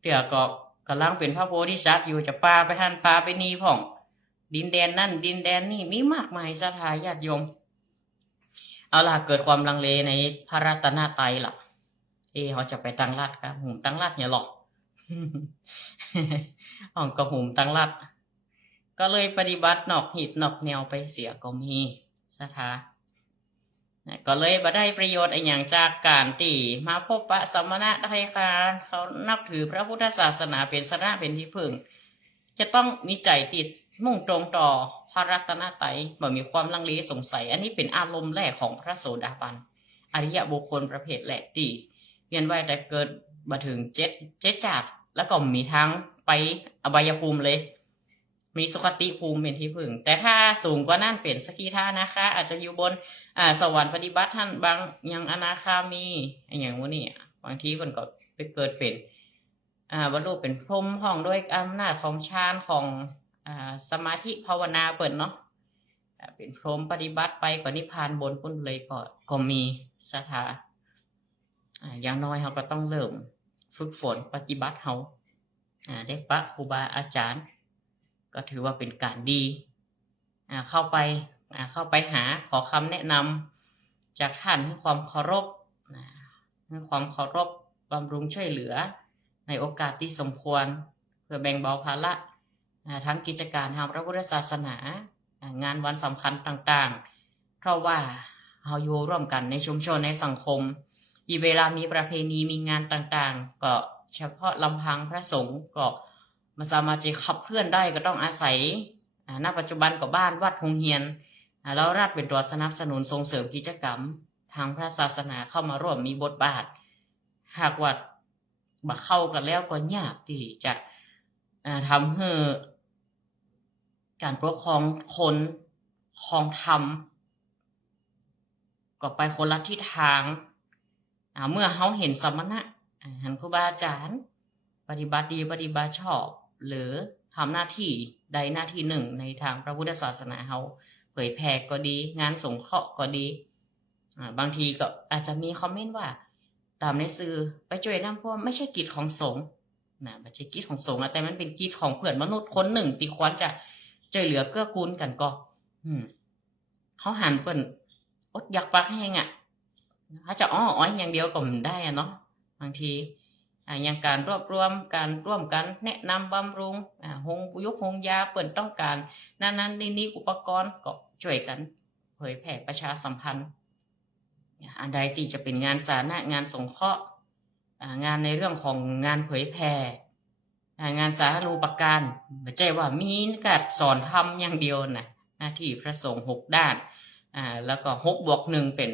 เดี๋ยวก็กำลังเป็นพระโพธิสัตว์อยู่จะปาไปหันปาไปนี่พ่องดินแดนนั่นดินแดนนี่มีมากมายศรัทธาญาติโยมเอาล่ะเกิดความลังเลในพระรัตนตรัยล่ะเขาจะไปตั้งรัฐครับหุ่มตั้งรัฐเนี่ยหรอกห้องก็หุ่มตั้งรัฐก็เลยปฏิบัตินอกหีบนอกแนวไปเสียก็มีศรัทธาก็เลยบ่ได้ประโยชน์อย่างจากการที่มาพบปะสมณะได้ค่ะเขานับถือพระพุทธศาสนาเป็นสรณะเป็นที่พึ่งจะต้องมีใจติดมุ่งตรงต่อพระรัตนตรัยบ่มีความลังเลสงสัยอันนี้เป็นอารมณ์แรกของพระโสดาบันอริยบุคคลประเภทแรกที่เวียนว่ายแต่เกิดมาถึงเจ็ดจาติแล้วก็มีทางไปอบายภูมิเลยมีสุคติภูมิเป็นที่พึ่งแต่ถ้าสูงกว่านั้นเป็นสกิทานะคะอาจจะอยู่บนสวรรค์ปฏิบัติท่านบางยังอนาคามีอย่างว่านี่บางทีมันก็ไปเกิดเป็นบรรลุเป็นพรหมห้องด้วยอำนาจของฌานของสมาธิภาวนาเปิดเนาะเป็นพรหมปฏิบัติไปก็นิพพานบนพุ่นเลยก็มีศรัทธาอย่างน้อยเขาก็ต้องเริ่มฝึกฝนปฏิบัติเขาได้ปะครูบาอาจารย์ก็ถือว่าเป็นการดีเข้าไปหาขอคำแนะนำจากท่านให้ความเคารพบำรุงช่วยเหลือในโอกาสที่สมควรเพื่อแบ่งเบาภาระทั้งกิจการทางพระพุทธศาสนางานวันสำคัญต่างๆเพราะว่าเราอยู่ร่วมกันในชุมชนในสังคมเวลามีประเพณีมีงานต่างๆก็เฉพาะลำพังพระสงฆ์ก็มาสามารถจะขับเคลื่อนได้ก็ต้องอาศัยณปัจจุบันก็บ้านวัดโรงเรียนแล้วรัฐเป็นตัวสนับสนุนส่งเสริมกิจกรรมทางพระศาสนาเข้ามาร่วมมีบทบาทหากว่ามาเข้ากันแล้วก็ยากที่จะทำให้การปกครองคนครองธรรมก็ไปคนละทิศทางเมื่อเขาเห็นสมณะหันครูบาอาจารย์ปฏิบัติดีปฏิบัติชอบหรือทำหน้าที่ใดหน้าที่หนึ่งในทางพระพุทธศาสนาเขาเผยแผ่ก็ดีงานสงเคราะห์ก็ดีบางทีก็อาจจะมีคอมเมนต์ว่าตามในสื่อไปช่วยน้ำเพราะไม่ใช่กิจของสงฆ์ไม่ใช่กิจของสงฆ์แต่มันเป็นกิจของเพื่อนมนุษย์คนหนึ่งที่ควรจะช่วยเหลือเกื้อกูลกันก็เขาหันเปิ่นอดอยากปักแห้งเขาจะอ้อยอย่างเดียวก็ไม่ได้เนาะบางทีอย่างการรวบรวมการร่วมกันแนะนำบำรุงหงยุกหงยาเปิ่นต้องการนั้นนี่อุปกรณ์ก็ช่วยกันเผยแผ่ประชาสัมพันธ์อันใดที่จะเป็นงานสาธารณะงานสงเคราะห์งานในเรื่องของงานเผยแผ่งานสาธารณูปการไม่ใช่ว่ามีการสอนทำอย่างเดียวนะหน้าที่พระสงฆ์6ด้านแล้วก็6+1เป็น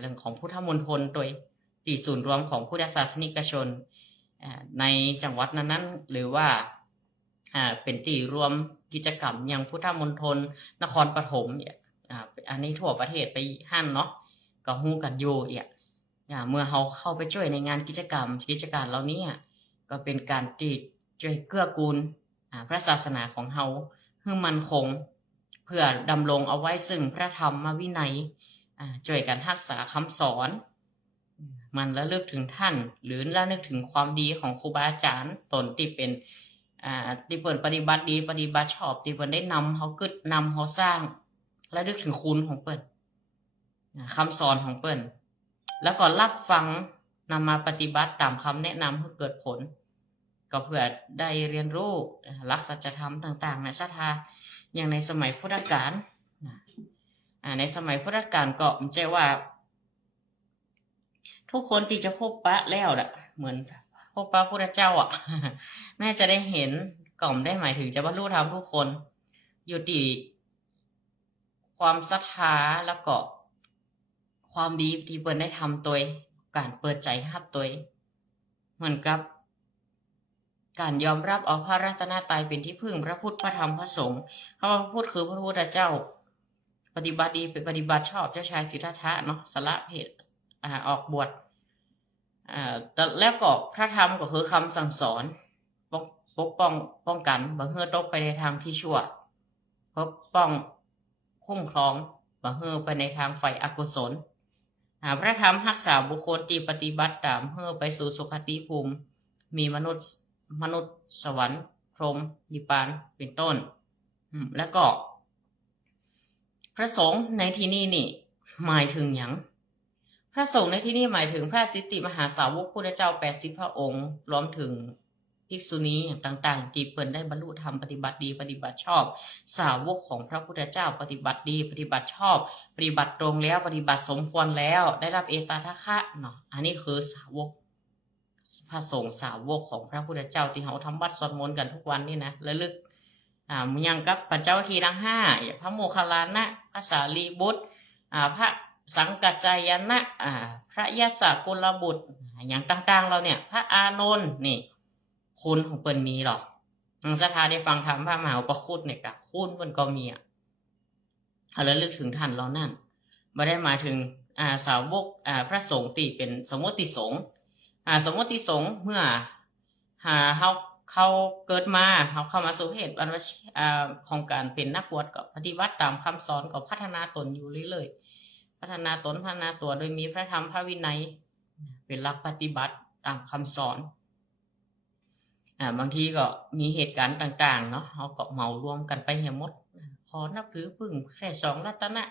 เรื่องของพุทธมณฑลโดยที่ศูนย์รวมของพุทธศาสนิกชนในจังหวัดนั้นๆหรือว่าเป็นที่รวมกิจกรรมอย่างพุทธมณฑลนครปฐมอันนี้ทั่วประเทศไปหั่นเนาะก็ฮู้กันอยู่เมื่อเขาเข้าไปช่วยในงานกิจการเหล่านี้ก็เป็นการที่ช่วยเกื้อกูลพระศาสนาของเฮาให้มั่นคงเพื่อดำรงเอาไว้ซึ่งพระธรรมวินัยช่วยกันรักษาคำสอนมันระลึกถึงท่านหรือระลึกถึงความดีของครูบาอาจารย์ตนที่เป็น ที่เปิ่นปฏิบัติดีปฏิบัติชอบที่เปิ่นได้นำเขากึดนำเขาสร้างและนึกถึงคุณของเปิ่นคำสอนของเปิ่นแล้วก็รับฟังนำมาปฏิบัติตามคำแนะนำให้เกิดผลก็เพื่อได้เรียนรู้หลักสัจธรรมต่างๆในศรัทธาอย่างในสมัยพุทธกาลในสมัยพุทธกาลก็มันจะว่า ทุกคนที่จะพบปะแล้วน่ะเหมือนพบปะพุทธเจ้าแม่จะได้เห็นก่อมได้หมายถึงจะบรรลุธรรมทุกคนอยู่ที่ความศรัทธาแล้วก็ความดีที่เปิดได้ทำตัวการเปิดใจรับตัวเหมือนกับการยอมรับเอาพระรัตนตรัยเป็นที่พึ่งพระพุทธพระธรรมพระสงฆ์คำว่าพระพุทธคือพระพุทธเจ้าปฏิบัติดีเป็นปฏิบัติชอบเจ้าชายสิทธัตถะเนาะสละเพศออกบวชแล้วก็พระธรรมก็คือคำสั่งสอนปกป้องกันบ่ให้ตกไปในทางที่ชั่วปกป้องคุ้มครองบ่ให้ไปในทางฝ่ายอกุศลพระธรรมรักษาบุคคลที่ปฏิบัติตามให้ไปสู่สุคติภูมิมีมนุษย์สวรรค์พรหมนิพพานเป็นต้นแล้วก็พระสงฆ์ในที่นี้นี่หมายถึงหยังพระสงฆ์ในที่นี้หมายถึงพระสิทธิมหาสาวกพุทธเจ้า80พระองค์รวมถึงภิกษุณีต่างๆที่เพิ่นได้บรรลุธรรมปฏิบัติดีปฏิบัติชอบสาวกของพระพุทธเจ้าปฏิบัติดีปฏิบัติชอบปฏิบัติตรงแล้วปฏิบัติสมควรแล้วได้รับเอตทัคคะเนาะอันนี้คือสาวกพระสงฆ์สาวกของพระพุทธเจ้าที่เฮาทำวัดสวดมนต์กันทุกวันนี่นะระลึกยังกับปัญจวัคคีย์ทั้ง5พระโมคคัลลานะพระสารีบุตรพระสังกัจจายนะพระยศกุลบุตรอย่างต่างๆเราเนี่ยพระอานนท์นี่คุณของเปิ้นมีหรอกศรัทธาได้ฟังธรรมพระมหาอุปคุตเนี่ยก็คุณเปิ้นก็มีถ้าระลึกถึงท่านเรานั่นบ่ได้หมายถึงสาวกพระสงฆ์ที่เป็นสมมติสงฆ์สมมติสงฆ์เมื่อเขาเกิดมาเขาเข้ามาสู่เพศของการเป็นนักบวชก็ปฏิบัติตามคำสอนก็พัฒนาตนอยู่เรื่อยๆพัฒนาตนพัฒนาตัวโดยมีพระธรรมพระวินัยเป็นหลักปฏิบัติตามคำสอนบางทีก็มีเหตุการณ์ต่างๆเนาะเขาก็เหมารวมกันไปเหี่ยหมดขอนับถือพึ่งแค่2รัตนะ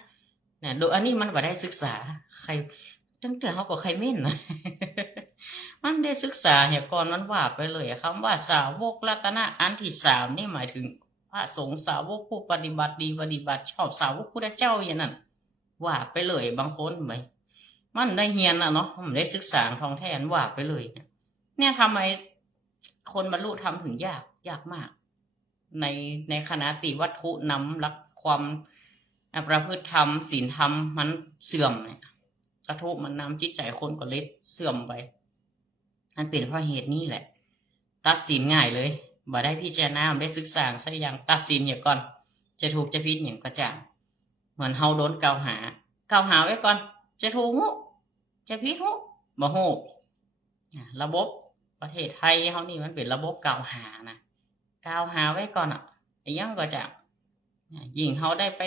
เนี่ยโดยอันนี้มันบ่ได้ศึกษาใครตั้งแต่เขาก็ใครเม่นนะมันได้ศึกษาเหี่ยก่อนมันว่าไปเลยคำว่าสาวกรัตนะอันที่3นี่หมายถึงพระสงฆ์สาวกผู้ปฏิบัติดีปฏิบัติชอบสาวกพุทธเจ้าอย่างนั้นว่าไปเลยบางคนไหมมันได้เรียนเนาะมันได้ศึกษาท่องแท้นว่าไปเลยเนี่ยทำไมคนบรรลุธรรมถึงยากมากในคณะติวัตถุนำหลักความประพฤติธรรมศีลธรรมมันเสื่อมเนี่ยกระทบมันนำจิตใจคนก็เลยเสื่อมไปมันเป็นเพราะเหตุนี้แหละตัดสินง่ายเลยบ่ได้พิจารณาได้ศึกษาซะอย่างตัดสินอย่างก่อนจะถูกจะผิดอย่างกระจ่างเหมือนเฮาโดนกล่าวหาไว้ก่อนจะถูกฮู้จะผิดฮู้บ่ฮู้ระบบประเทศไทยเฮานี่มันเป็นระบบกล่าวหานะกล่าวหาไว้ก่อนอีหยังก็จะยิ่งเฮาได้ไป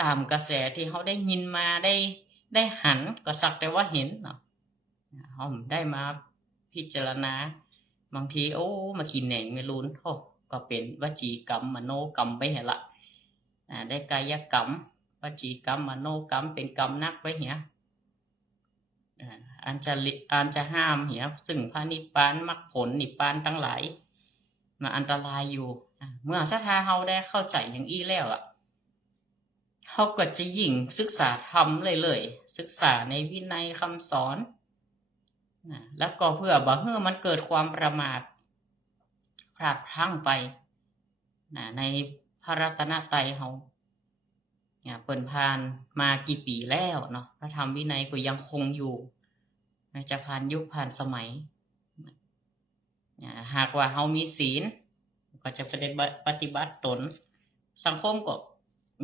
ตามกระแสที่เฮาได้ยินมาได้หันก็สักแต่ว่าเห็นเนาะเฮาได้มาพิจารณาบางทีมากินแหน่งไม่รู้ก็เป็นวจีกรรมมโนกรรมไปเห็นละได้กายกรรมวจีกรรมมโนกรรมเป็นกรรมนักไปเหี่ยอันจะห้ามเหี่ยซึ่งพระนิพพานมรรคผลนิพพานทั้งหลายมาอันตรายอยู่เมื่อศรัทธาเฮาได้เข้าใจอย่างอี้แล้วเฮาก็จะยิ่งศึกษาธรรมเลยศึกษาในวินัยคำสอนแล้วก็เพื่อบ่ให้มันเกิดความประมาทพลาดพลั้งไปในพระรัตนตรัยเฮาเปิ้นผ่านมากี่ปีแล้วเนาะพระธรรมวินัยก็ยังคงอยู่แม้จะผ่านยุคผ่านสมัยหากว่าเฮามีศีลก็จะปฏิบัติตนสังคมก็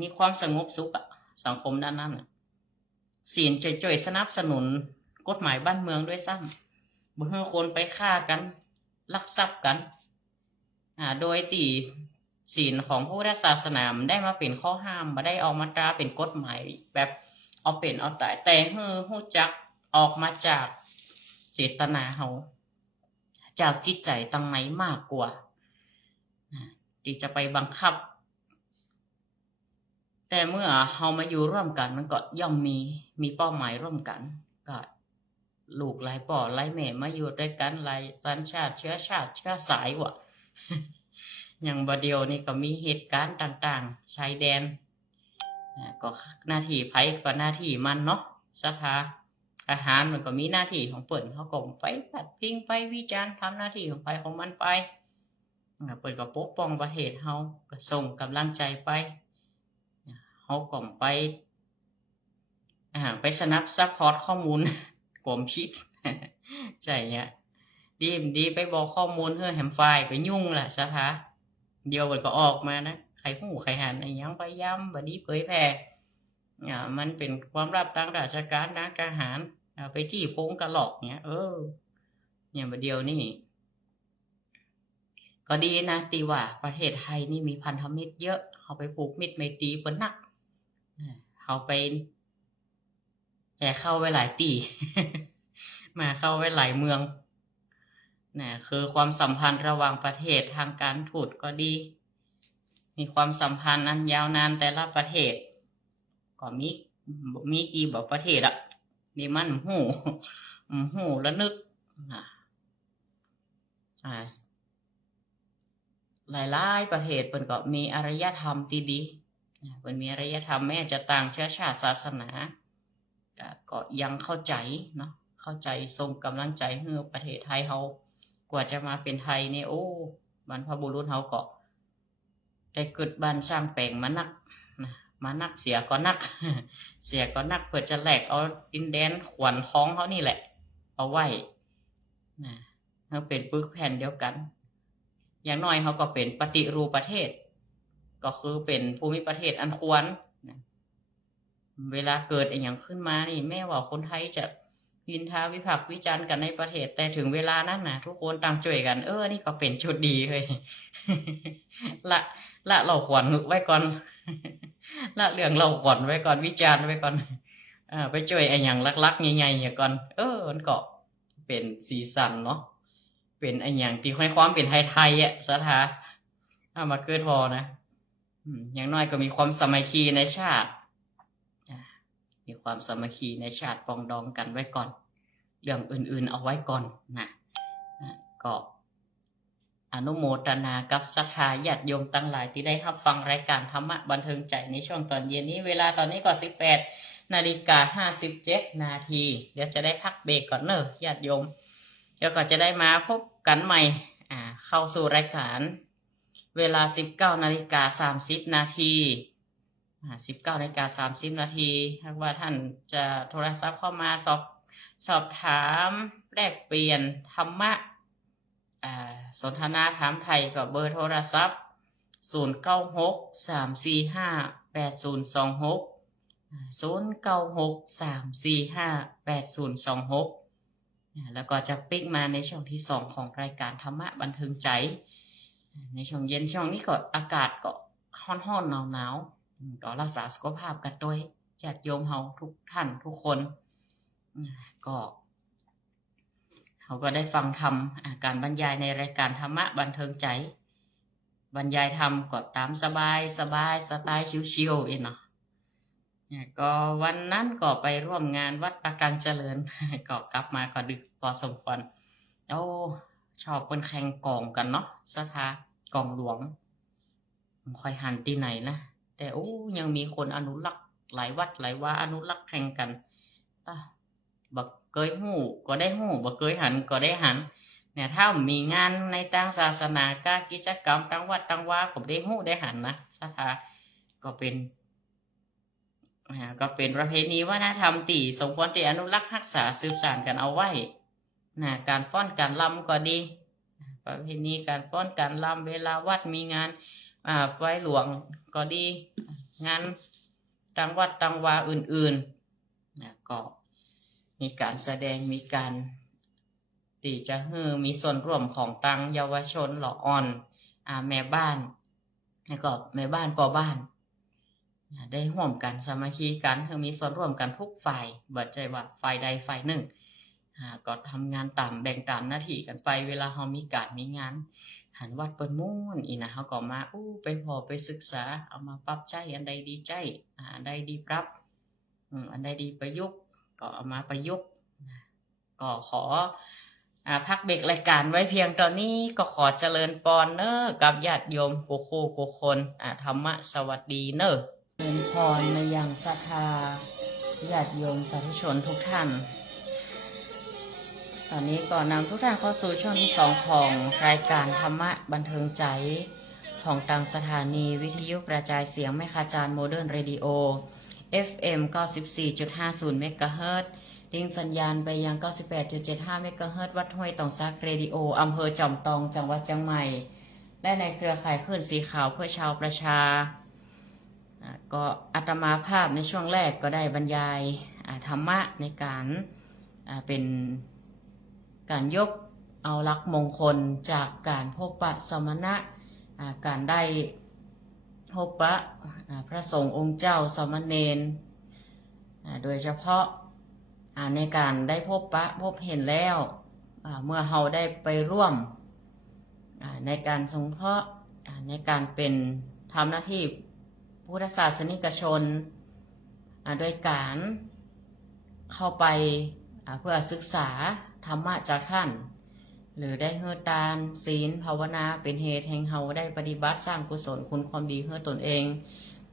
มีความสงบสุขสังคมด้านนั้นศีลจ่อยๆสนับสนุนกฎหมายบ้านเมืองด้วยซ้ำบ่ให้คนไปฆ่ากันลักทรัพย์กันโดยที่ศีลของพุทธศาสนามันได้มาเป็นข้อห้ามบ่ได้ออกมาตราเป็นกฎหมายแบบเอาเป็นเอาตายแต่ฮู้จักออกมาจากเจตนาเฮาจากจิตใจตั้งในมากกว่า ที่จะไปบังคับ แต่เมื่อเฮามาอยู่ร่วมกันมันก็ย่อมมีเป้าหมายร่วมกันก็ลูกหลายป่อหลายแม่มาอยู่ด้วยกันหลายสัญชาติเชื้อสายวะ อย่างบ่เดียวนี่ก็มีเหตุการณ์ต่างๆชายแดนก็หน้าที่ไผก็หน้าที่มันเนาะสภาทหารมันก็มีหน้าที่ของเปิ้นเขาก็ไปปัดพิงไปวิจารณ์ทำหน้าที่ของไปของมันไปเปิ้นก็ปกป้องประเทศเฮาก็ส่งกำลังใจไปเฮาก็ไปสนับซัพพอร์ตข้อมูล กลมพิษ ใจเนี่ยดีไปบอกข้อมูลเฮ้อแหมไฟล์ไปยุ่งล่ะสภาเดียวมันก็ออกมานะใครหูใครหันไอ้ยังไปย้ำบัดนี้เผยแพร่มันเป็นความลับทางราชการทางทหารไปจี้โพงกระหลอกเนี่ยเนี่ยบัดเดียวนี่ก็ดีนะตีว่าประเทศไทยนี่มีพันธมิตรเยอะเขาไปผูกมิตรไมตรีเปิ้นนักเขาไปแห่เข้าไว้หลายตี มาเข้าไว้หลายเมืองนะคือความสัมพันธ์ระหว่างประเทศทางการทูตก็ดี มีความสัมพันธ์อันยาวนานแต่ละประเทศก็มีกี่บอกประเทศอ่ะนี่มันหูแล้วนึกหลายๆประเทศเปิ้นก็มีอารยธรรมที่ดีเปิ้นมีอารยธรรมแม้จะต่างเชื้อชาติศาสนาก็ยังเข้าใจเนาะเข้าใจส่งกำลังใจให้ประเทศไทยเฮากว่าจะมาเป็นไทยนี่บรรพบุรุษเฮาก็ได้เกิดบ้านสร้างแปลงมานักเสียก็นัก เสียก็นักเพื่อจะแลกเอาดินแดนขวัญท้องเฮานี่แหละเอาไว้เฮาเป็นปึกแผ่นเดียวกันอย่างน้อยเฮาก็เป็นปฏิรูปประเทศก็คือเป็นภูมิประเทศอันควรเวลาเกิดอย่างขึ้นมานี่แม้ว่าคนไทยจะวินทาวิพากษ์วิจารณ์กันในประเทศแต่ถึงเวลานั้นนะทุกคนต่างช่วยกันนี่ก็เป็นจุดดีเลย ละเราขวัญไว้ก่อน ละเรื่องเราขวัญไว้ก่อนวิจารณ์ไว้ก่อนไปช่วยไอ้อย่างลักๆใหญ่ๆอย่างก่อนมันก็เป็นสีสันเนาะเป็นไอ้อย่างที่ความเป็นไทยๆสถามาเกิดพอนะอย่างน้อยก็มีความสามัคคีในชาติมีความสามัคคีในชาติปองดองกันไว้ก่อนเรื่องอื่นๆเอาไว้ก่อนนะก็อนุโมทนากับศรัทธาญาติโยมทั้งหลายที่ได้รับฟังรายการธรรมะบันเทิงใจในช่วงตอนเย็นนี้เวลาตอนนี้ก็ 18:57 นาทีเดี๋ยวจะได้พักเบรกก่อนเนอะญาติโยมเดี๋ยวก็จะได้มาพบกันใหม่เข้าสู่รายการเวลา 19:30 นาที19:30 นาทีหากว่าท่านจะโทรศัพท์เข้ามาสอบถามแลกเปลี่ยนธรรมะสนทนาถามไทยกับเบอร์โทรศัพท์0963458026 0963458026แล้วก็จะปิ๊กมาในช่วงที่2ของรายการธรรมะบันเทิงใจในช่วงเย็นช่วงนี้ก็อากาศก็ร้อนๆหนาวๆก็รักษาสุขภาพกันด้วยญาติโยมเฮาทุกท่านทุกคนก็เขาก็ได้ฟังธรรมการบรรยายในรายการธรรมะบันเทิงใจบรรยายธรรมก็ตามสบายสไตล์ชิวๆเนาะก็วันนั้นก็ไปร่วมงานวัดปะกังเจริญ ก็กลับมาก็ดึกพอสมควรชอบคนแข่งกองกันเนาะสถากองหลวงค่อยหันที่ไหนนะแต่ยังมีคนอนุรักษ์หลายวัดหลายว่าอนุรักษ์แข่งกันบักเคยหู้ก็ได้หู้บักเคยหันก็ได้หันเนี่ยถ้ามีงานในทางศาสนาการกิจกรรมทางวัดทางว่าก็ได้หู้ได้หันนะสถาก็เป็นประเพณีวัฒนธรรมที่สมควรที่อนุรักษ์รักษาสืบสานกันเอาไว้การฟ้อนการรำก็ดีประเพณีการฟ้อนการรำเวลาวัดมีงานไหว้หลวงก็ดีงานทางวัดทางวาอื่นๆก็มีการแสดงมีการที่จะมีส่วนร่วมของตังเยาวชนหล่ออ่อนแม่บ้านแล้วก็แม่บ้านพ่อบ้านได้ร่วมกันสามัคคีกันมีส่วนร่วมกันทุกฝ่ายบ่ใช่ว่าฝ่ายใดฝ่ายหนึ่งก็ทำงานแบ่งตามหน้าที่กันไปเวลาเรามีการมีงาน หันวัดเปิ้นมุ่นอีนะเขาก็มาไปพอไปศึกษาเอามาปรับใจอันใดดีใจอันใดดีปรับอันใดดีประยุกต์ก็เอามาประยุกต์ก็ขอพักเบรกรายการไว้เพียงตอนนี้ก็ขอเจริญพรเนอะกับญาติโยมกูคนธรรมะสวัสดีเนอะเจริญพรในยังศรัทธาญาติโยมสาธุชนทุกท่านตอนนี้ก็นำทุกท่านเข้าสู่ช่วงที่2ของรายการธรรมะบันเทิงใจของทางสถานีวิทยุกระจายเสียงแม่คาจารย์โมเดิร์นเรดิโอ FM 94.50 เมกะเฮิรตซ์ลิงสัญญาณไปยัง 98.75 เมกะเฮิรตซ์วัดห้วยตองซักเรดิโออำเภอจอมตองจังหวัดเชียงใหม่และในเครือข่ายคลื่นสีขาวเพื่อชาวประชาก็อาตมาภาพในช่วงแรกก็ได้บรรยายธรรมะในการเป็นการยกเอาหลักมงคลจากการพบปะสมณะการได้พบปะพระสงฆ์องค์เจ้าสมณเณรโดยเฉพาะในการได้พบปะพบเห็นแล้วเมื่อเราได้ไปร่วมในการสงเคราะห์ในการเป็นทำหน้าที่พุทธศาสนิกชนโดยการเข้าไปเพื่อศึกษาธรรมะจากท่านหรือได้เฮือทานศีลภาวนาเป็นเหตุแห่งเฮาได้ปฏิบัติสร้างกุศลคุณความดีเฮือตนเอง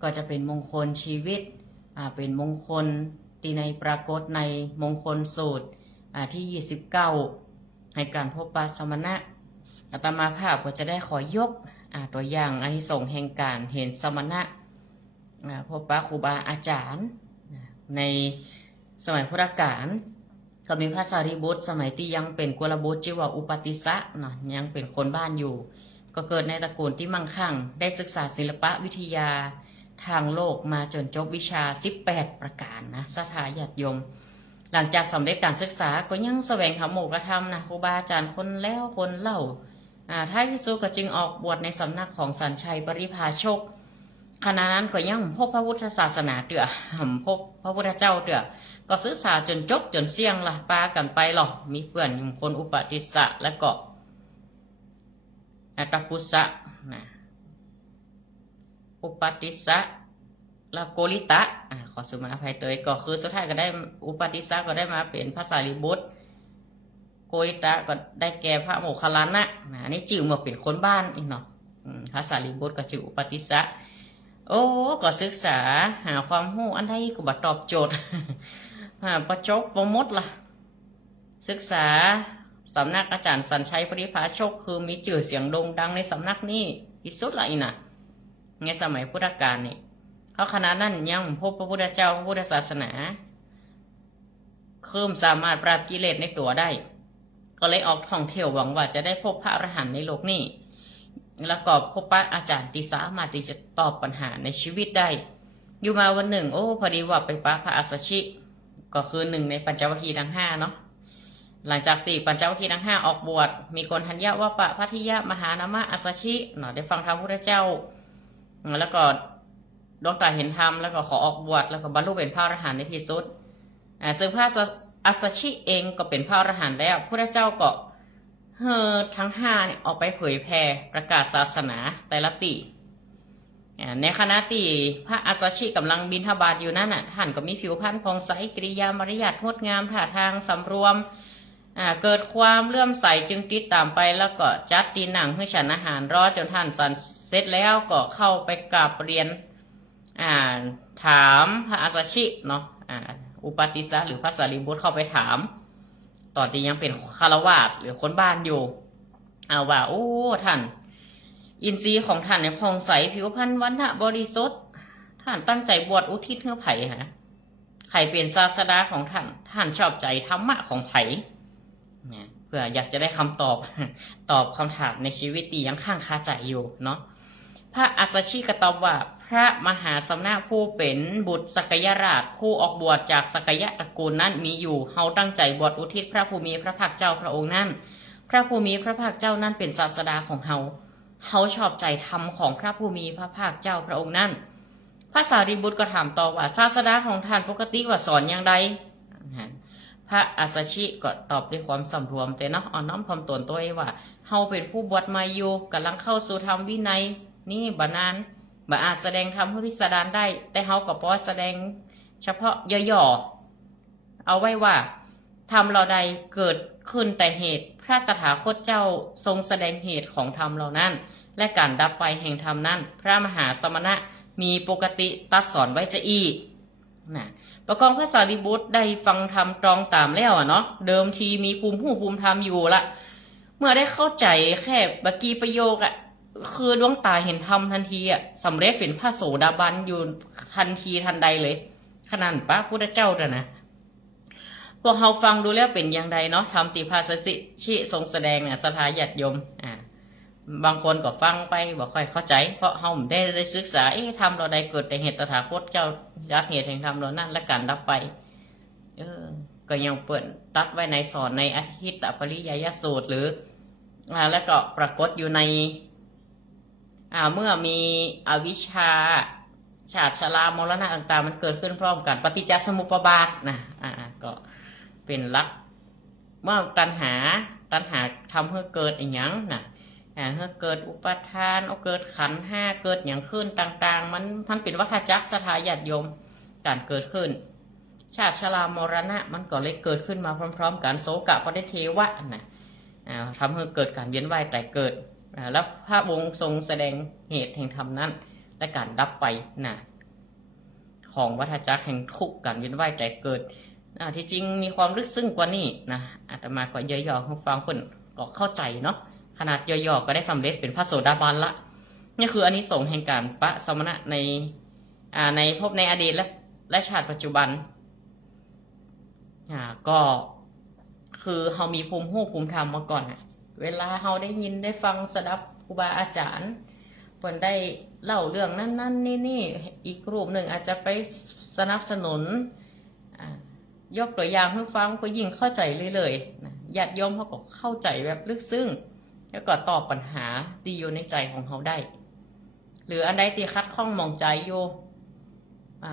ก็จะเป็นมงคลชีวิตเป็นมงคลที่ในปรากฏในมงคลสูตรที่29ให้การพบปะสมณะอาตมาภาพก็จะได้ขอยกตัวอย่างอานิสงส์แห่งการเห็นสมณะพบปะครูบาอาจารย์ในสมัยพุทธกาลก็มีพระสารีบุตรสมัยที่ยังเป็นกุลบุตรชื่อว่าอุปติสสะยังเป็นคนบ้านอยู่ก็เกิดในตระกูลที่มั่งคั่งได้ศึกษาศิลปะวิทยาทางโลกมาจนจบวิชา18ประการนะศรัทธาญาติโยมหลังจากสำเร็จการศึกษาก็ยังแสวงหาโมกธรรมนะครูบาอาจารย์คนแล้วคนเล่าท้ายที่สุดก็จึงออกบวชในสำนักของสันชัยปริภาชกขณะนั้นก็ยังพบพระพุทธศาสนาเตือพบพระพุทธเจ้าเตือก็ศึกษาจนจบจนเสี่ยงละปากันไปหรอมีเพื่อนอยู่คนอุปติสสะและก็ตัปปุสะนะอุปติสสะและโกริตะขอสุมาอภัยเตยก็คือสุดท้ายก็ได้อุปติสสะก็ได้มาเป็นพระสารีบุตรโกริตะก็ได้แก่พระโมคคัลลานะนี่จื่อมาเป็นคนบ้านอีกเนาะพระสารีบุตรก็จื่ออุปติสสะก็ศึกษาหาความรู้อันใดก็บ่ตอบโจทย์ประจบบ่หมดล่ะศึกษาสำนักอาจารย์สัญชัยปริภาชกคือมีชื่อเสียงโด่งดังในสำนักนี้ที่สุดละอีน่ะในสมัยพุทธกาลนี่เขาขณะนั้นยังพบพระพุทธเจ้าพระพุทธศาสนาคือสามารถปราบกิเลสในตัวได้ก็เลยออกท่องเที่ยวหวังว่าจะได้พบพระอรหันต์ในโลกนี้แล้วก็พบปะอาจารย์ที่สามารถที่จะตอบปัญหาในชีวิตได้อยู่มาวันหนึ่งพอดีว่าไปปะพระอัสสชิก็คือหนึ่งในปัญจวัคคีย์ทั้ง5เนาะหลังจากที่ปัญจวัคคีย์ทั้ง5ออกบวชมีคนทัญญะว่าปะพัทธิยะมหานามะอัสสชิเนาะได้ฟังธรรมพระพุทธเจ้าแล้วก็ดวงตาเห็นธรรมแล้วก็ขอออกบวชแล้วก็บรรลุเป็นพระอรหันต์ในที่สุดซึ่งพระอัสสชิเองก็เป็นพระอรหันต์แล้วพระพุทธเจ้าก็ทั้ง5เนี่ยออกไปเผยแผ่ประกาศศาสนาแต่ละปีในขณะที่พระอัสสชิกำลังบิณฑบาตอยู่นั่นน่ะท่านก็มีผิวพรรณผ่องใสกิริยามารยาทงดงามท่าทางสำรวมเกิดความเลื่อมใสจึงติดตามไปแล้วก็จัดตีหนังให้ฉันอาหารรอจนท่านสันเสร็จแล้วก็เข้าไปกราบเรียนถามพระอัสสชิเนาะอุปติสสะหรือพระสารีบุตรเข้าไปถามตอนที่ยังเป็นฆราวาสหรือคนบ้านอยู่ว่าท่านอินทรีย์ของท่านเนี่ยผ่องใสผิวพรรณวรรณะบริสุทธิ์ท่านตั้งใจบวชอุทิศเพื่อไผ่ใครเป็นศาสดาของท่านชอบใจธรรมะของไผ่เพื่ออยากจะได้คำตอบตอบคำถามในชีวิตที่ยังข้างคาใจอยู่เนาะพระอัสสชิก็ตอบว่าพระมหาสมณะผู้เป็นบุตรสักยราชผู้ออกบวชจากสักยะตระกูลนั้นมีอยู่เฮาตั้งใจบวชอุทิศพระภูมิพระภาคเจ้าพระองค์นั้นพระภูมิพระภาคเจ้านั้นเป็นศาสดาของเฮาชอบใจธรรมของพระภูมิพระภาคเจ้าพระองค์นั้นพระสารีบุตรก็ถามต่อว่าศาสดาของท่านปกติว่าสอนอย่างไรพระอัสสชิก็ตอบด้วยความสำรวมแต่เนาะอ่อนน้อมถ่อมตนตัวเองว่า เฮาเป็นผู้บวชมาอยู่กำลังเข้าสู่ธรรมวินัยนี่บ่นานบ่อาจแสดงธรรมให้พิสดารได้ แต่เฮาก็พอแสดงเฉพาะย่อๆเอาไว้ว่าธรรมเราใดเกิดขึ้นแต่เหตุพระตถาคตเจ้าทรงแสดงเหตุของธรรมเหล่านั้นและการดับไปแห่งธรรมนั้นพระมหาสมณะมีปกติตัดสอนไว้จะอีกนะประกองพระสารีบุตรได้ฟังธรรมตรองตามแล้วเนาะเดิมทีมีภูมิภูมิธรรมอยู่ละเมื่อได้เข้าใจแค่บกี้ประโยคคือดวงตาเห็นธรรมทันทีสำเร็จเป็นพระโสดาบันอยู่ทันทีทันใดเลยขนาดพระพุทธเจ้านะพวกเราฟังดูแล้วเป็นอย่างใดเนาะธรรมติภาสสิชิทรงแสดงเนี่ยสถาญาติโยมบางคนก็ฟังไปบ่ค่อยเข้าใจเพราะเฮาไม่ได้ศึกษาธรรมเราใดเกิดแต่เหตุตถาคตเจ้าดับเหตุแห่งธรรมเรานั้นและการดับไปก็ยังเปิดตัดไว้ในสอนในอธิตตปริยยสูตรหรือแล้วก็ปรากฏอยู่ในเมื่อมีอวิชชาชาติชรามรณะต่างๆมันเกิดขึ้นพร้อมกันปฏิจจสมุปบาทนะก็เป็นลักเมื่อตัณหาทำให้เกิดอย่างนะให้เกิดอุปทานเกิดขันธ์ห้าเกิดอย่างขึ้นต่างๆมันเป็นวัฏจักรสถาญาติโยมการเกิดขึ้นชาติชรามรณะมันก็เลยเกิดขึ้นมาพร้อมๆกันโสกะปริเทวะนะทำให้เกิดการเวียนว่ายแต่เกิดแล้วพระองค์ทรงแสดงเหตุแห่งธรรมนั้นและการดับไปของวัฏจักรแห่งทุกข์การเวียนว่ายแต่เกิดที่จริงมีความลึกซึ้งกว่านี้นะอาตมาก็ย่อๆให้ฟังคนก็เข้าใจเนาะขนาดย่อๆก็ได้สำเร็จเป็นพระโสดาบันละนี่คืออานิสงส์แห่งการปะสมณะในภพในอดีตและชาติปัจจุบันก็คือเฮามีภูมิภูมิธรรมมาก่อนเวลาเฮาได้ยินได้ฟังสดับครูบาอาจารย์เพิ่นได้เล่าเรื่องนั้นๆนี่อีกรูปหนึ่งอาจจะไปสนับสนุนยกตัวอย่างให้ฟังก็ยิ่งเข้าใจเลยญาติโยมเขาก็เข้าใจแบบลึกซึ้งแล้วก็ตอบปัญหาที่อยู่ในใจของเขาได้หรืออันใดที่คัดข้องมองใจอยู่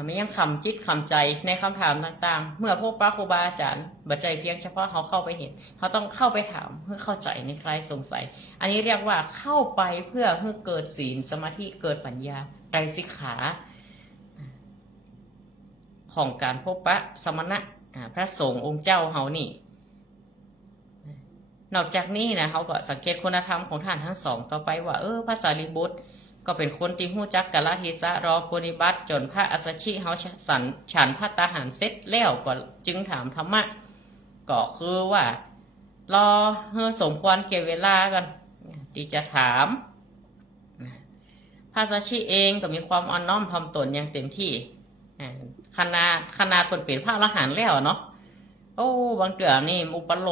ไม่ยังคำจิตคำใจในคำถามต่างๆเมื่อพวกพระครูบาอาจารย์บัจใจเพียงเฉพาะเขาเข้าไปเห็นเขาต้องเข้าไปถามเพื่อเข้าใจในใครสงสัยอันนี้เรียกว่าเข้าไปเพื่อเกิดศีลสมาธิเกิดปัญญาไตรสิกขาของการพบพระสมณะพระสงฆ์องค์เจ้าเขานี่นอกจากนี้นะเขาก็สังเกตคุณธรรมของท่านทั้งสองต่อไปว่าพระสารีบุตรก็เป็นคนที่หู้จักกาลเทศะรอปฏิบัติจนพระอัสสชิเขาฉันพระตาหารเสร็จแล้วก็จึงถามธรรมะก็คือว่ารอสมควรเก็บเวลากันที่จะถามพระอัสสชิเองก็มีความอ่อนน้อมถ่อมตนอย่างเต็มที่ขนาดคนเป็นพระอรหันต์แล้วเนาะบางเดือนนี่อุปโล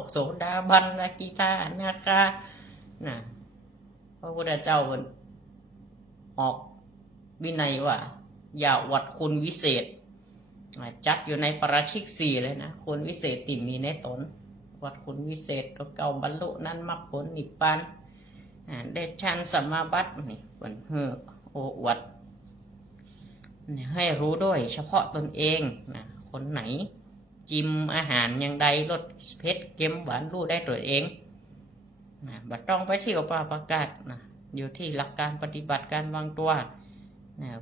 กโสดาบันนากิตานาคาพระพุทธเจ้าออกวินัยว่าอย่าวัดคุณวิเศษจัดอยู่ในปราชิกสี่เลยนะคุณวิเศษติมีในตนวัดคุณวิเศษก็เก่าบรรลุนั้นมรรคผลนิพพานได้ฌานสัมมาบัตินี่เป็นโอ้อวดให้รู้ด้วยเฉพาะตนเองคนไหนจิ้มอาหารอย่างใดรสเผ็ดเค็มหวานรู้ได้ตัวเองบัดต้องไปที่อุปประกาศอยู่ที่หลักการปฏิบัติการวางตัว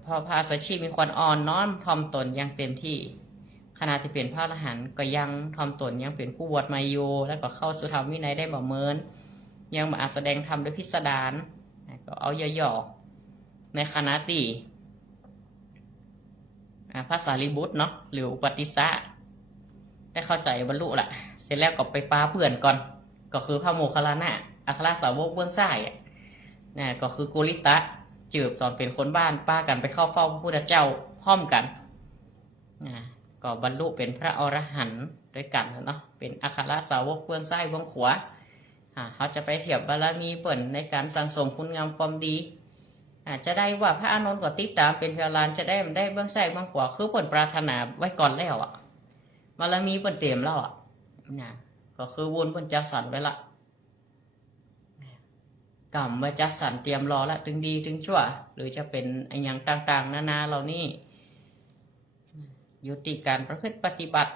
พอพระสัชชีมีความอ่อนน้อมถ่อมตนอย่างเต็มที่ขณะที่เป็นพระอรหันต์ก็ยังถ่อมตนยังเป็นผู้บวชมาอยู่แล้วก็เข้าสู่ธรรมวินัยได้บ่เมินยังมาแสดงธรรมด้วยพิสดารก็เอาย่อๆในขณะที่พระสารีบุตรเนาะหรืออุปติสสะได้เข้าใจบรรลุละเสร็จแล้วก็ไปปาเพื่อนก่อนก็คือพระโมคคัลลานะอัครสาวกเบื้องซ้ายก็คือโกริตะจืบตอนเป็นคนบ้านป้ากันไปเข้าเฝ้าพระพุทธเจ้าพร้อมกันก็บรรลุเป็นพระอรหันต์ด้วยกันเนาะเป็นอัครสาวกเบื้องซ้ายเบื้องขวาเขาจะไปเทียบบารมีเปิ่นในการสั่งสมคุณงามความดีจะได้ว่าพระอานนท์ก็ติดตามเป็นพยานจะได้เบื้องซ้ายเบื้องขวาคือเปิ่นปรารถนาไว้ก่อนแล้วบารมีเปิ่นเตรียมแล้วก็คือวุนเปิ่นจัดสรรไว้ละกรรมไว้จัดสรรเตรียมรอละถึงดีถึงชั่วหรือจะเป็นอย่างต่างๆนานาเหล่านี้ยุติการประพฤติปฏิบัติ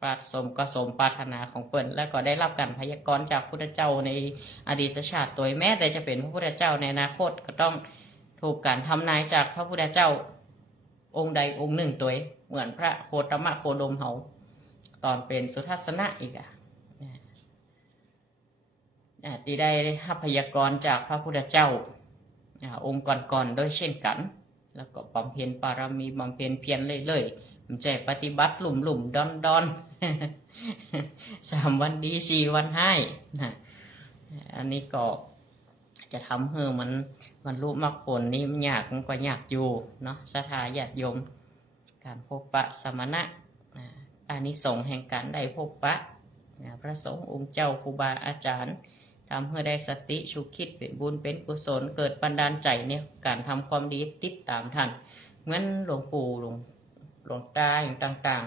ปราสมก็สมปรารถนาของเปิ้นและก็ได้รับการพยากรณ์จากพุทธเจ้าในอดีตชาติตัวแม้แต่จะเป็นพระพุทธเจ้าในอนาคตก็ต้องถูกการทำนายจากพระพุทธเจ้าองค์ใดองค์หนึ่งตัวเหมือนพระโคตมะโคดมเฮาตอนเป็นสุทัศนะอีกที่ได้รับพยากรณ์จากพระพุทธเจ้าองค์ก่อนๆโดยเช่นกันแล้วก็บำเพ็ญปารมีบำเพ็ญเพียรเรื่อยๆมันใจปฏิบัติหลุ่มดอน3 วันดี4 วันให้นะอันนี้ก็จะทำให้มันรู้มรรคผลนี่มันยากมันก็ยากอยู่เนาะศรัทธาญาติโยมการพบปะสมณะอานิสงส์แห่งการได้พบปะพระสงฆ์องค์เจ้าครูบาอาจารย์ทำให้ได้สติฉุกคิดเป็นบุญเป็นกุศลเกิดบันดาลใจในการทำความดีติดตามท่านเหมือนหลวงปู่หลวงตาอย่างต่าง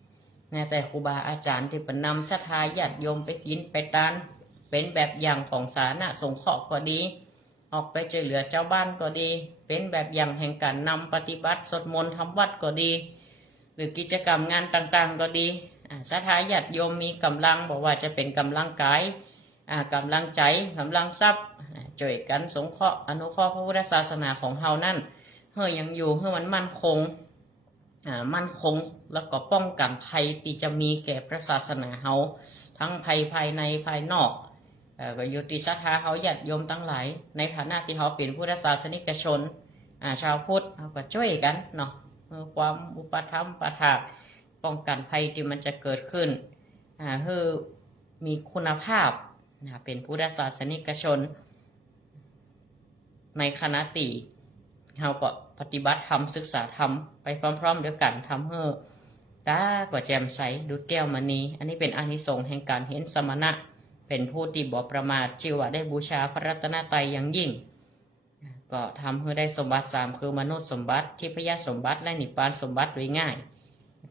ๆแต่ครูบาอาจารย์ที่เป็นนำศรัทธาญาติโยมไปกินไปทานเป็นแบบอย่างของสาธารณสงเคราะห์ก็ดีออกไปช่วยเหลือเจ้าบ้านก็ดีเป็นแบบอย่างแห่งการนำปฏิบัติสวดมนต์ทำวัดก็ดีหรือกิจกรรมงานต่างๆก็ดีศรัทธาญาติโยมมีกำลังบอกว่าจะเป็นกำลังกายกำลังใจกำลังทรัพย์ช่วยกันสงเคราะห์อนุเคราะห์พระพุทธศาสนาของเฮานั่นเฮายังอยู่ให้มันมั่นคงแล้วก็ป้องกันภัยที่จะมีแก่พระศาสนาเฮาทั้งภัยภายในภายนอกก็อยู่ที่ศรัทธาเฮาญาติโยมทั้งหลายในฐานะที่เฮาเป็นพุทธศาสนิกชนชาวพุทธเฮาก็ช่วยกันเนาะความอุปถัมภ์ประทานป้องกันภัยที่มันจะเกิดขึ้นให้มีคุณภาพเป็นพุทธศาสนิกชนในคณะติเราก็ปฏิบัติธรรมศึกษาธรรมไปพร้อมๆเดียวกันทำให้ตาก็แจ่มใสดุจแก้วมณีอันนี้เป็นอานิสงส์แห่งการเห็นสมณะเป็นผู้ที่บ่ประมาทชื่อว่าได้บูชาพระรัตนตรัยอย่างยิ่งก็ทำให้ได้สมบัติ3คือมนุษย์สมบัติทิพยสมบัติและนิพพานสมบัติโดยง่าย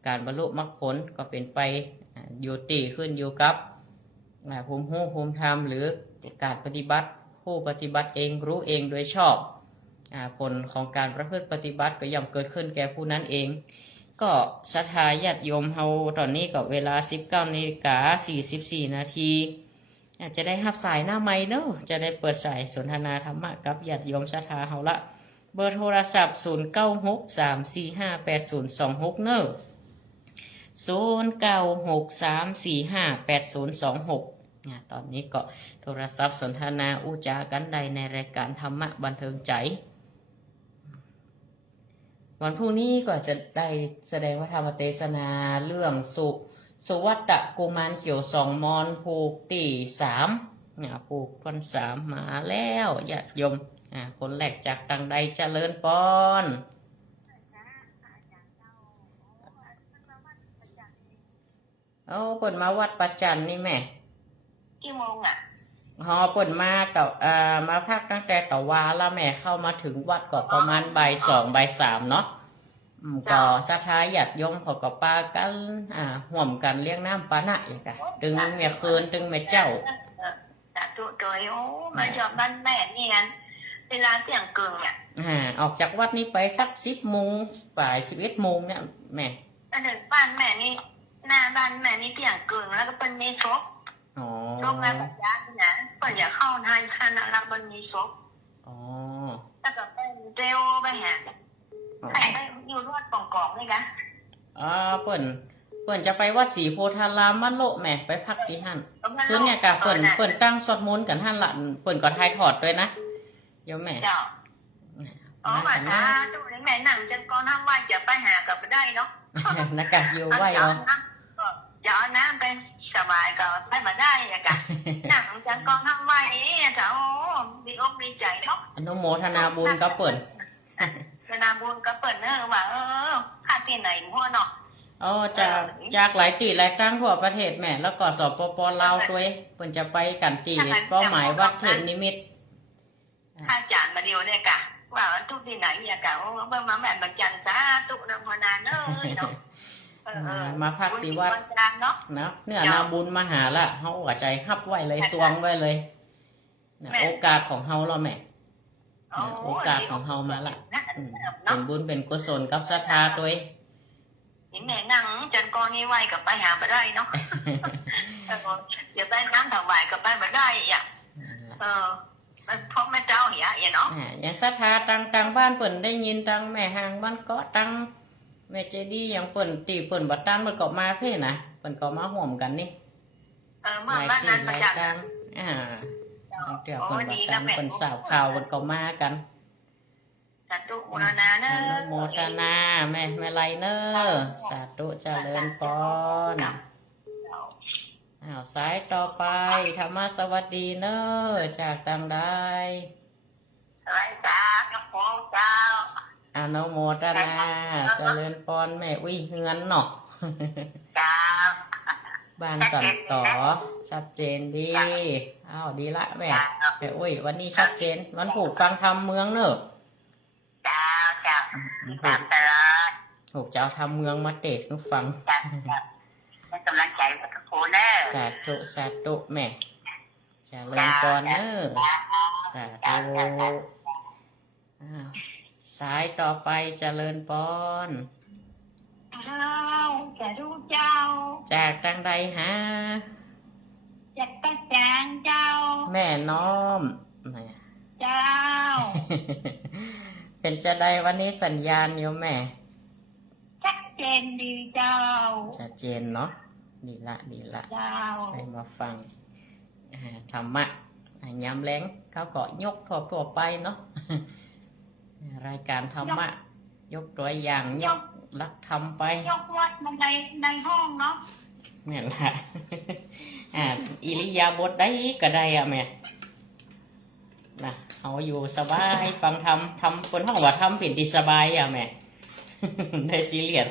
การบรรลุมรรคผลก็เป็นไปอยู่ตีขึ้นอยู่กับภูมิหูภูมิธรรมหรือการปฏิบัติผู้ปฏิบัติเองรู้เองโดยชอบผลของการประพฤติปฏิบัติก็ย่อมเกิดขึ้นแก่ผู้นั้นเองก็ศรัทธาญาติโยมเฮาตอนนี้ก็เวลา 19:44 นาทีจะได้รับสายหน้าไมค์เนอะจะได้เปิดสายสนทนาธรรมะกับญาติโยมศรัทธาเฮาละเบอร์โทรศัพท์0963458026เนอะ0963458026ตอนนี้ก็โทรศัพท์สนทนาอุจากันใดในรายการธรรมะบันเทิงใจวันพรุ่งนี้ก็จะได้แสดงพระธรรมเทศนาเรื่องสุวัตกุมารเขียว2 มอนผูกตี3ผูกคน3มาแล้วญาติโยมคนแรกจากตังใดเจริญปอนเปิดมาวัดประจันนี่แม่กี่โมงเปิดมากับมาพักตั้งแต่ตะวาแล้วแม่เข้ามาถึงวัดก็ประมาณบ่าย 2 บ่าย 3เนาะก็ศรัทธาญาติโยมเขาก็ปากันห่วมกันเลี้ยงน้ำปานะอีกตึงแม่คืนตึงแม่เจ้าตัวมาจากบ้านแม่นี่งั้นเวลาเที่ยงคืนออกจากวัดนี้ไปสัก10 โมงบ่าย 11 โมงเนี่ยแม่เดินบ้านแม่นี่หน้าบ้านแม่นี่เที่ยงคืนแล้วก็เป็นมีศพโรงงานแบบยาเนี่ยเปิดอย่าเข้าทางคณะรับบนมีศพแล้วก็เป็นเร็วไปหาไปอยู่รวดกล่องๆเลยกันเปิ่นจะไปวัดศรีโพธารามมันโลแม่ไปพักที่หั่นคือเนี่ยกะเปิ่นตั้งสวดมนต์กันหั่นละเปิ่นก็ถ่ายทอดด้วยนะโยมแม่มาถ้าดูในแม่หนังจะก่อนทำว่าจะไปหากับไปได้เนาะนักกะอยู่ไว้เนาะจะเอาน้ำเป็นสบายก็ไปมาได้อะกะหนังจะก่อนทำไว้จะดีอกดีใจเนาะอนุโมทนาบุญก็เปิ่นนาบุญก็เปิดเนอะว่าค่าที่ไหนพ่อเนาะจากหลายตีหลายตั้งทั่วประเทศแม่แล้วก็สปป.ลาวด้วยเพิ่นจะไปกันตีเป้าหมายวัดเทพนิมิตอาจารย์มาเดียวเนี่ยกะว่าทุกที่ไหนเนี่ยกะเบิ่งมาแม่บัญญัติซะตุนพนานเนาะมาพักที่วัดนะเนื้อนาบุญมาหาละเฮาหัวใจฮับไว้เลยตวงไว้เลยโอกาสของเฮาแล้วแม่โอกาสของเฮามาละเป็นบุญเป็นกุศลกับศรัทธาตัว นี่แม่นั่งจนก่อนนี้ไหวกับไปหาบ่ได้เนาะ เดี๋ยวไปนั่งถวายกับไปบ่ได้อ่ะมันเพราะแม่เจ้าอย่างเนาะอย่างศรัทธาตังบ้านเปิ่นได้ยินตังแม่หางบ้านเกาะตังแม่เจดีอย่างเปิ่นตีเปิ่นบัดตันมันก็มาเพ่นะเปิ่นก็มาห่วมกันนี่เมื่อบ้านนั้นประจักษ์เดี๋ยวเปิ่นบัดตันเปิ่นสาวข่าวเปิ่นก็มากันสาธุโมทนาเนอะโมทนาแม่ไรเนอสาธุเจริญพรสายต่อไปธรรมสวัสดีเนอจากตังได้ไรจ้ากระโปงเจ้าอนุโมทนาเจริญพรแม่อุ้ยเฮือนเนาะจ้าบ้านสันต่อชัดเจนดีดีละแม่อุ้ยวันนี้ชัดเจนวันผูกฟังธรรมเมืองเนอะจ้าตามตลอดถูกเจ้าทำเมืองมาเตะนุฟังให้กำลังใจกับทุกคนเนอะสาธุแม่เจริญพรเนอะสาธุสายต่อไปเจริญพรจะดูเจ้าจากตังใดฮะจากตะแจงเจ้าแม่น้อมเจ้าเป็นจะได้วันนี้สัญญาณอยู่แม่ชัดเจนดีเจ้าชัดเจนเนาะดีละเจ้าไปมาฟังธรรมะย้ำแรงเขาก็ยกทั่วไปเนาะรายการธรรมะยกตัวอย่างยกลักธรรมไปยกวัดมาในห้องเนาะแม่ละอิริยาบถได้ก็ได้อะแม่นะเอาอยู่สบายฟังทำคนห้องว่าทำเป็นดีสบายอะแม่ได้ซีเรียส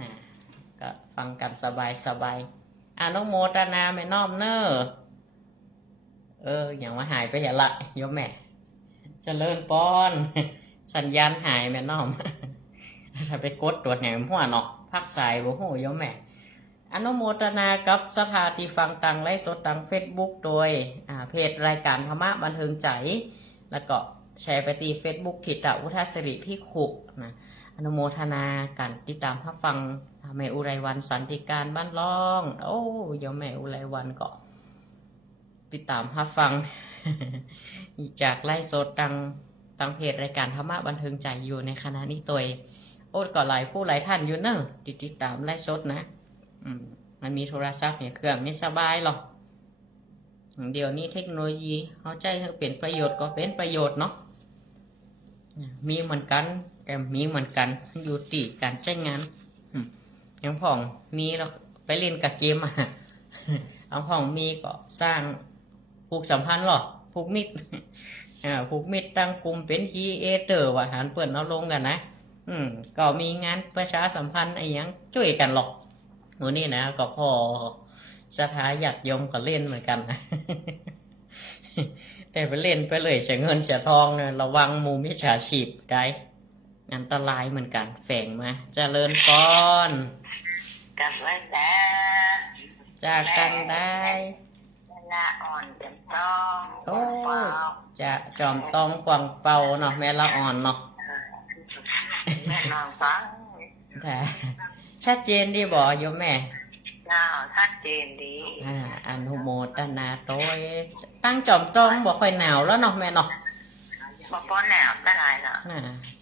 นะก็ฟังกันสบายอนุโมทนาแม่น้อมเนออย่างว่าหายไปอย่าละโยมแม่เจริญปอนสัญญาณหายแม่น้อมถ้าไปกดตรวจแหนมหัวเนาะพักสายบ่ฮู้โยมแม่อนุโมทนากับสภาที่ฟังตังไลฟ์สดตัง Facebook โดยเพจรายการธรรมะบันเทิงใจแล้วก็แชร์ไปตี Facebook ทิตะอุทัศริพิขุนะอนุโมทนาการติดตามรับฟังแม่อุไรวันสันติการบ้านล่องโยมแม่อุไรวันก็ติดตามรับฟังจากไลฟ์สดตังเพจรายการธรรมะบันเทิงใจอยู่ในคณะนี้ตัวก็หลายผู้หลายท่านอยู่เนอะติดตามไลฟ์สดนะมันมีโทรศัพท์เนี่ยเครื่องไม่สบายหรอกเดี๋ยวนี้เทคโนโลยีเขาใจให้เป็นประโยชน์ก็เป็นประโยชน์เนาะมีเหมือนกันแต่มีเหมือนกันอยู่ที่การใช้งานอย่างพ่องมีเราไปเล่นกับเกมเอาพ่องมีก็สร้างผูกสัมพันธ์หรอผูกมิตรผูกมิตรตั้งกลุ่มเป็นคีเอเตอร์ว่าหารเปิดเอาลงกันนะก็มีงานประชาสัมพันธ์อะไรอย่างช่วยกันหรอกวันนี้นะก็พอสถาญาติโยมก็เล่นเหมือนกันนะแต่ไปเล่นไปเลยเสียเงินเสียทองเนี่ยระวังมูมิจฉาชีพได้อันตรายเหมือนกันแฝงมาเจริญพรกับว่าจากกันได้ละอ่อนจำต้องจะจอมต้องควงเป่าเนาะแม่ละอ่อนเนาะแม่ลองฟังแต่ชัดเจนดีบ่โยมแม่ชัดเจนดีอนุโมทนาโตยตั้งจอมต้องบ่ค่อยหนาวแล้วเนาะแม่เนาะบ่หนาวได้ไรล่ะ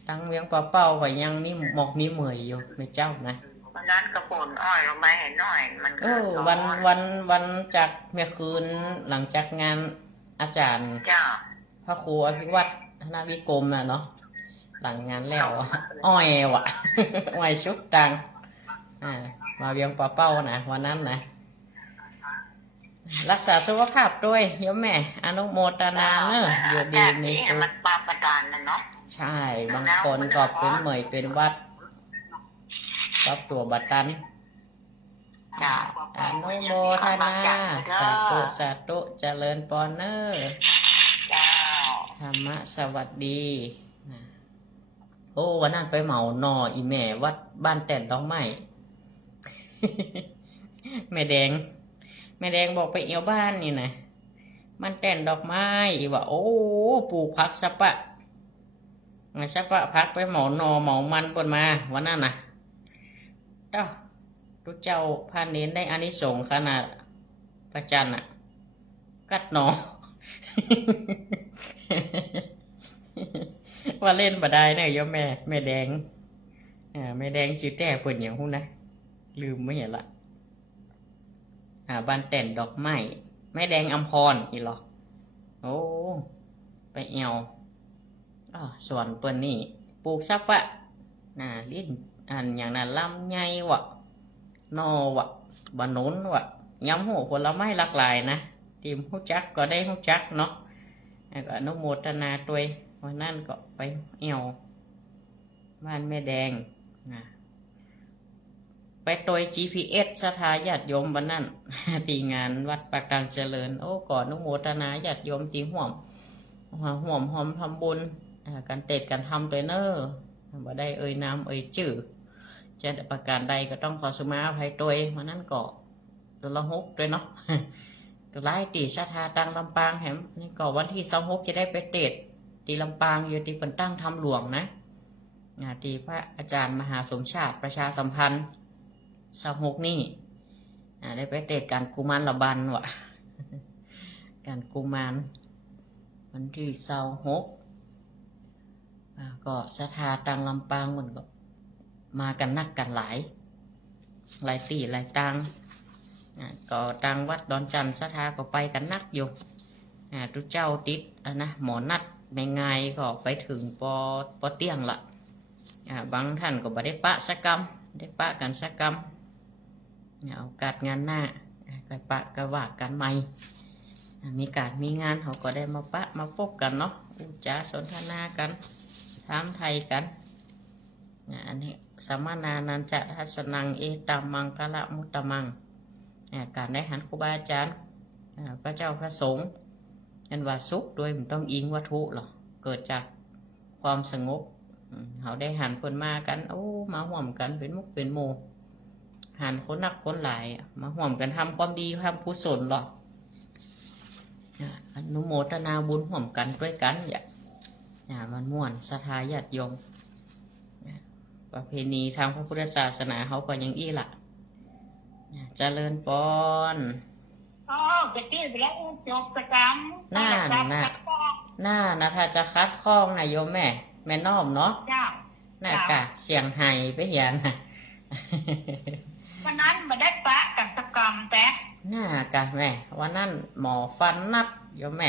ตั้งเวียงเป่าๆก็ยังมีหมอกมีเหมยอยู่ไม่เจ้านะวันนั้นกระปุนอ้อยลงไปเห็นหน่อยมันวันจากเมื่อคืนหลังจากงานอาจารย์พระครูอภิวัตธนวิกรมน่ะเนาะหลังงานแล้วอ้อยว่ะอ้อยชุกตังมาเวียงเป่าๆนะวันนั้นนะรักษาสุขภาพด้วยโยมแม่อนุโมทนาเนอะอยู่ดีมีสุขมันปาประดานนะเนาะใช่บางคนก็เป็นเหมยเป็นวัดกับตัวบัตันอนุโมทนาสาธุเจริญปอนเนอร์ธรรมะสวัสดีวันนั้นไปเหมานออีแม่วัดบ้านแต่นดอกไม้แม่แดงบอกไปเอี่ยวบ้านนี่นะมันแต่นดอกไม้อีว่าปลูกผักสะปะพักไปเหมานอเหมามันปนมาวันนั้นนะ ต้าทุกเจ้าพาเน้นได้อานิสงส์ขนาดพระจันทร์อ่ะกัดหนอ ว่าเล่นบ่ได้เนี่ยยอมแม่แดงแม่แดงชื่อแต่เปิดอย่างหุ้นนะลืมไม่เห็นละบ้านแต่นดอกไม้แม่แดงอัมพรอีหรอโอ้ไปเอวส่วนเปิ้นนี่ปลูกซับปะลิ้นอย่างนั้นลำไยวะนอวะบะนุนวะย้ำหัวผลไม้หลากหลายนะทีมฮู้จักก็ได้ฮู้จักเนาะก็อนุโมทนาตัววันนั้นก็ไปเอวบ้านแม่แดงไปตัว GPS สถาญาติโยมวันนั้น ตีงานวัดปากกลางเจริญโอ้ก่อนอนุโมทนาญาติโยมจีห่วมหอมทำบุญการเตะการทำตัวเนอร์บ่ได้เอ่ยน้ำเอ่ยจื่อจะประการใดก็ต้องขอสมาภัยตัววันนั้นก็ตัวละ6ด้วยเนาะ ก็ไล่ตีชาทาตังลำปางแหมนี่ก็วันที่26จะได้ไปเตะตีลำปางอยู่ที่เปิ่นตั้งทำหลวงนะตีพระอาจารย์มหาสมชาติประชาสัมพันธ์26นี่ได้ไปเตะการกุมารละบันวะ การกุมารวันที่26ก็ชาทาตังลำปางมันก็มากันนักกันหลายตีหลายตังก็ตังวัดดอนจันทร์สถาก็ไปกันนักอยู่ทุกเจ้าติดนะหมอนัดไม่ง่ายก็ไปถึงปอเตียงละบางท่านก็บ่ได้ปะสักกรรมได้ปะกันสักกรรมโอกาสงานหน้าก็ปะก็ว่ากันใหม่มีการมีงานเขาก็ได้มาปะมาพบกันเนาะอุจาสนทนากันถามไทยกันอันนี้สัมมานานันจะทัศนังเอตัมมังกะละมุตตะมังการได้หันครูบาอาจารย์พระเจ้าพระสงฆ์อันว่าสุขโดยมันต้องอิงวัตถุหรอเกิดจากความสงบเขาได้หันคนมากันโอ้มาห่วมกันเป็นมุกเป็นโมหันคนนักคนหลายมาห่วมกันทำความดีทำกุศลหรออนุโมทนาบุญห่วมกันด้วยกันมันม่วนศรัทธาญาติโยมประเพณีทางพระพุทธศาสนาเขาก็ยังอี้ล่ะเจริญปอนไปที่ไปแล้วจบประจำน่าถ้าจะคัดข้องนะโยมแม่น้อมเนาะน่ากะเสียงไห้ไปเหียนวันนั้นมาได้ปะกันตะกรรมแต่น่ากะแม่วันนั้นหมอฟันนัดโยม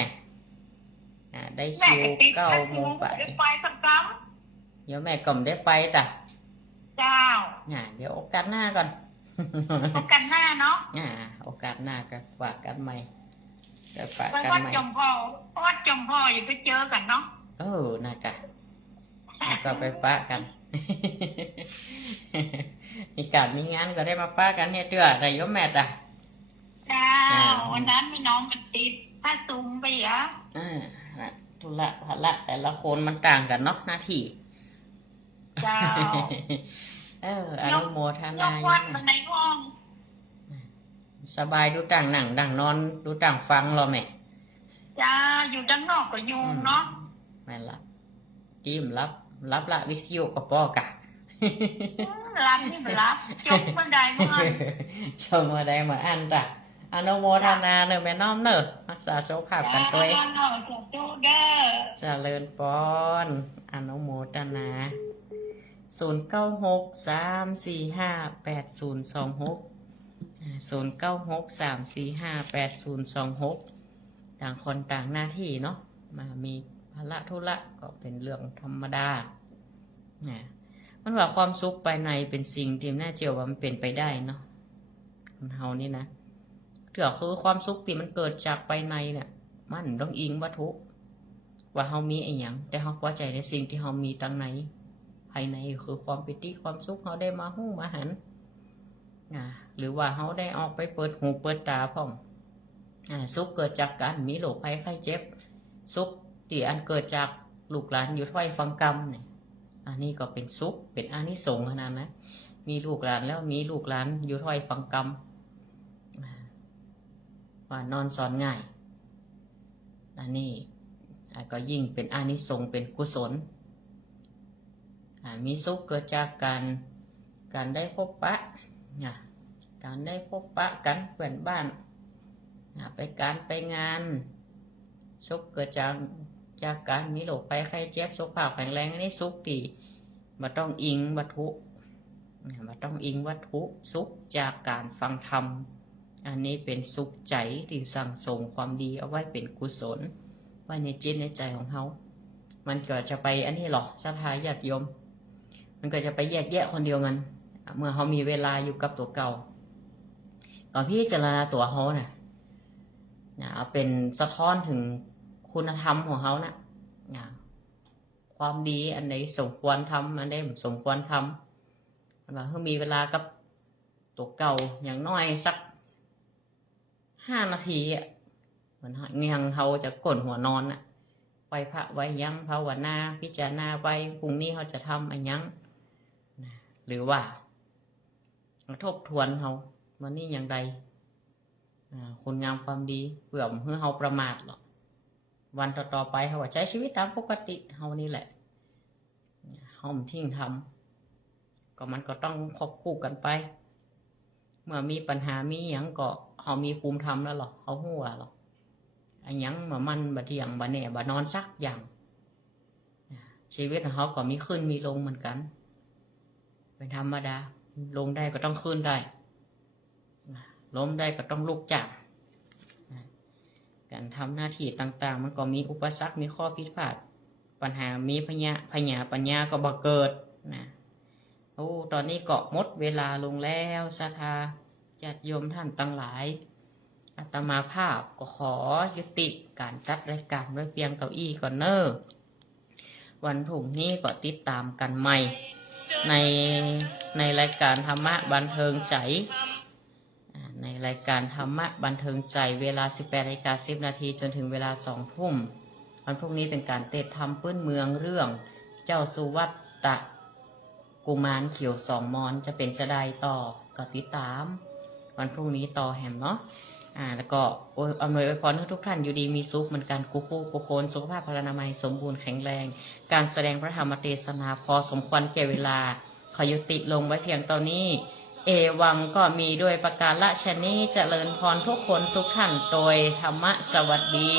ได้คิว9 โมงไปตะกรรมโยมก็ไม่ได้ไปจ้ะเจ้าเดี๋ยวโอกาสหน้าก่อนโอกาสหน้าเนาะโอกาสหน้าก็ว่ากันใหม่จะปะกันใหม่วัดจมพ่ออยู่ไปเจอกันเนาะน่ากะก็ไปปะกันมีการมีงานก็ได้มาปะกันเนี่ยเตื้ออะไรโยมจ้ะเจ้าวันนั้นมีน้องมันติดผ้าตุ้มไปธุระภาระแต่ละคนมันต่างกันเนาะหน้าที่เจ้าอนุโมทนาวัดในห้องสบายดูต่างหนังดังนอนดูต่างฟังหรอแม่จ้าอยู่ด้านนอกก็ยุงเนาะแม่ละจิ้มรับละวิทยุกับป้อกะรับนี่มันรับจบเมื่อใดเมื่อชมเมื่อใดเมื่ออันจ้ะอนุโมทนาเนอะแม่น้อมเนอะรักษาสุขภาพกันด้วยเจริญปอนอนุโมทนา0963458026 0963458026ต่างคนต่างหน้าที่เนาะมามีภาระธุระก็เป็นเรื่องธรรมดามันว่าความสุขภายในเป็นสิ่งที่น่าเชื่อว่ามันเป็นไปได้เนาะคนเฮานี่นะถือคือความสุขที่มันเกิดจากภายในเนี่ยมันต้องอิงวัตถุว่าเฮามีอะไรอย่างแต่เฮาพอใจในสิ่งที่เฮามีตั้งในภายในคือความปิติความสุขเขาได้มาหู้มาหันหรือว่าเขาได้ออกไปเปิดหูเปิดตาพ่องสุขเกิดจากการมีโรคภัยไข้เจ็บสุขที่อันเกิดจากลูกหลานอยู่ถ้อยฟังกรรมเนี่ยอันนี้ก็เป็นสุขเป็นอานิสงส์ขนาดนะมีลูกหลานแล้วมีลูกหลานอยู่ถ้อยฟังกรรมว่านอนสอนง่ายอันนี้ก็ยิ่งเป็นอานิสงส์เป็นกุศลมีสุขเกิดจากการ การได้พบปะนะการได้พบปะกันเพื่อนบ้านนะไปการไปงานสุขเกิดจากการมีโรคภัยไข้เจ็บสุขภาพแข็งแรงอันนี้สุขดีบ่ต้องอิงวัตถุบ่ต้องอิงวัตถุสุขจากการฟังธรรมอันนี้เป็นสุขใจที่สั่งสมความดีเอาไว้เป็นกุศลไว้ในจิตในใจของเขามันก็จะไปอันนี้หรอศรัทธาญาติโยมมันก็จะไปแยกแยะคนเดียวมันเมื่อเขามีเวลาอยู่กับตัวเก่าตอนพี่เจรณาตัวเขาเนี่ยเอาเป็นสะท้อนถึงคุณธรรมของเขานะความดีอันไหนสมควรทำอันไหนสมควรทำว่าเขามีเวลากับตัวเก่าอย่างน้อยสัก5 นาทีเหมือนเงียงเขาจะกดหัวนอนไว้พระไว้ยังภาวนาพิจารณาไว้พรุ่งนี้เขาจะทำอะไรยังหรือว่าทบทวนเขาวันนี้อย่างใดคุณงามความดีเพื่อเพื่อเขาประมาทหรอกวันต่อไปเขาว่าใช้ชีวิตตามปกติเขานี่แหละเขาไม่ทิ้งทำก็มันก็ต้องควบคู่กันไปเมื่อมีปัญหามีอย่างก็เขามีภูมิธรรมแล้วหรอเขาหัวหรออันยังเมื่อมันบะเที่ยงบะแหน่บะนอนสักอย่างชีวิตของเขาก็มีขึ้นมีลงเหมือนกันเป็นธรรมดาลงได้ก็ต้องขึ้นได้ล้มได้ก็ต้องลุกจากการทำหน้าที่ต่างๆมันก็มีอุปสรรคมีข้อผิดพลาดปัญหามีปัญญาก็บ่เกิดนะตอนนี้ก็หมดเวลาลงแล้วศรัทธาญาติโยมท่านทั้งหลายอาตมาภาพก็ขอยุติการจัดรายการไว้เพียงเท่านี้ก่อนเนอะวันพรุ่งนี้ก็ติดตามกันใหม่ในรายการธรรมะบันเทิงใจในรายการธรรมะบันเทิงใจเวลา 18:10 นาทีจนถึงเวลา 20:00 น.วันพรุ่งนี้เป็นการเทศน์ธรรมพื้นเมืองเรื่องเจ้าสุวัตตะกุมารเขียว2 มอนจะเป็นจะได้ต่อก็ติดตามวันพรุ่งนี้ต่อแหมเนาะแล้วก็อำนวยอวยพรให้ทุกท่านอยู่ดีมีสุขเหมือนกันกุคู่กุโคนสุขภาพพลานามัยสมบูรณ์แข็งแรงการแสดงพระธรรมเทศนาพอสมควรแก่เวลาขอยุติลงไว้เพียงตอนนี้เอวังก็มีด้วยประการฉะนี้เจริญพรทุกคนทุกท่านโดยธรรมะสวัสดี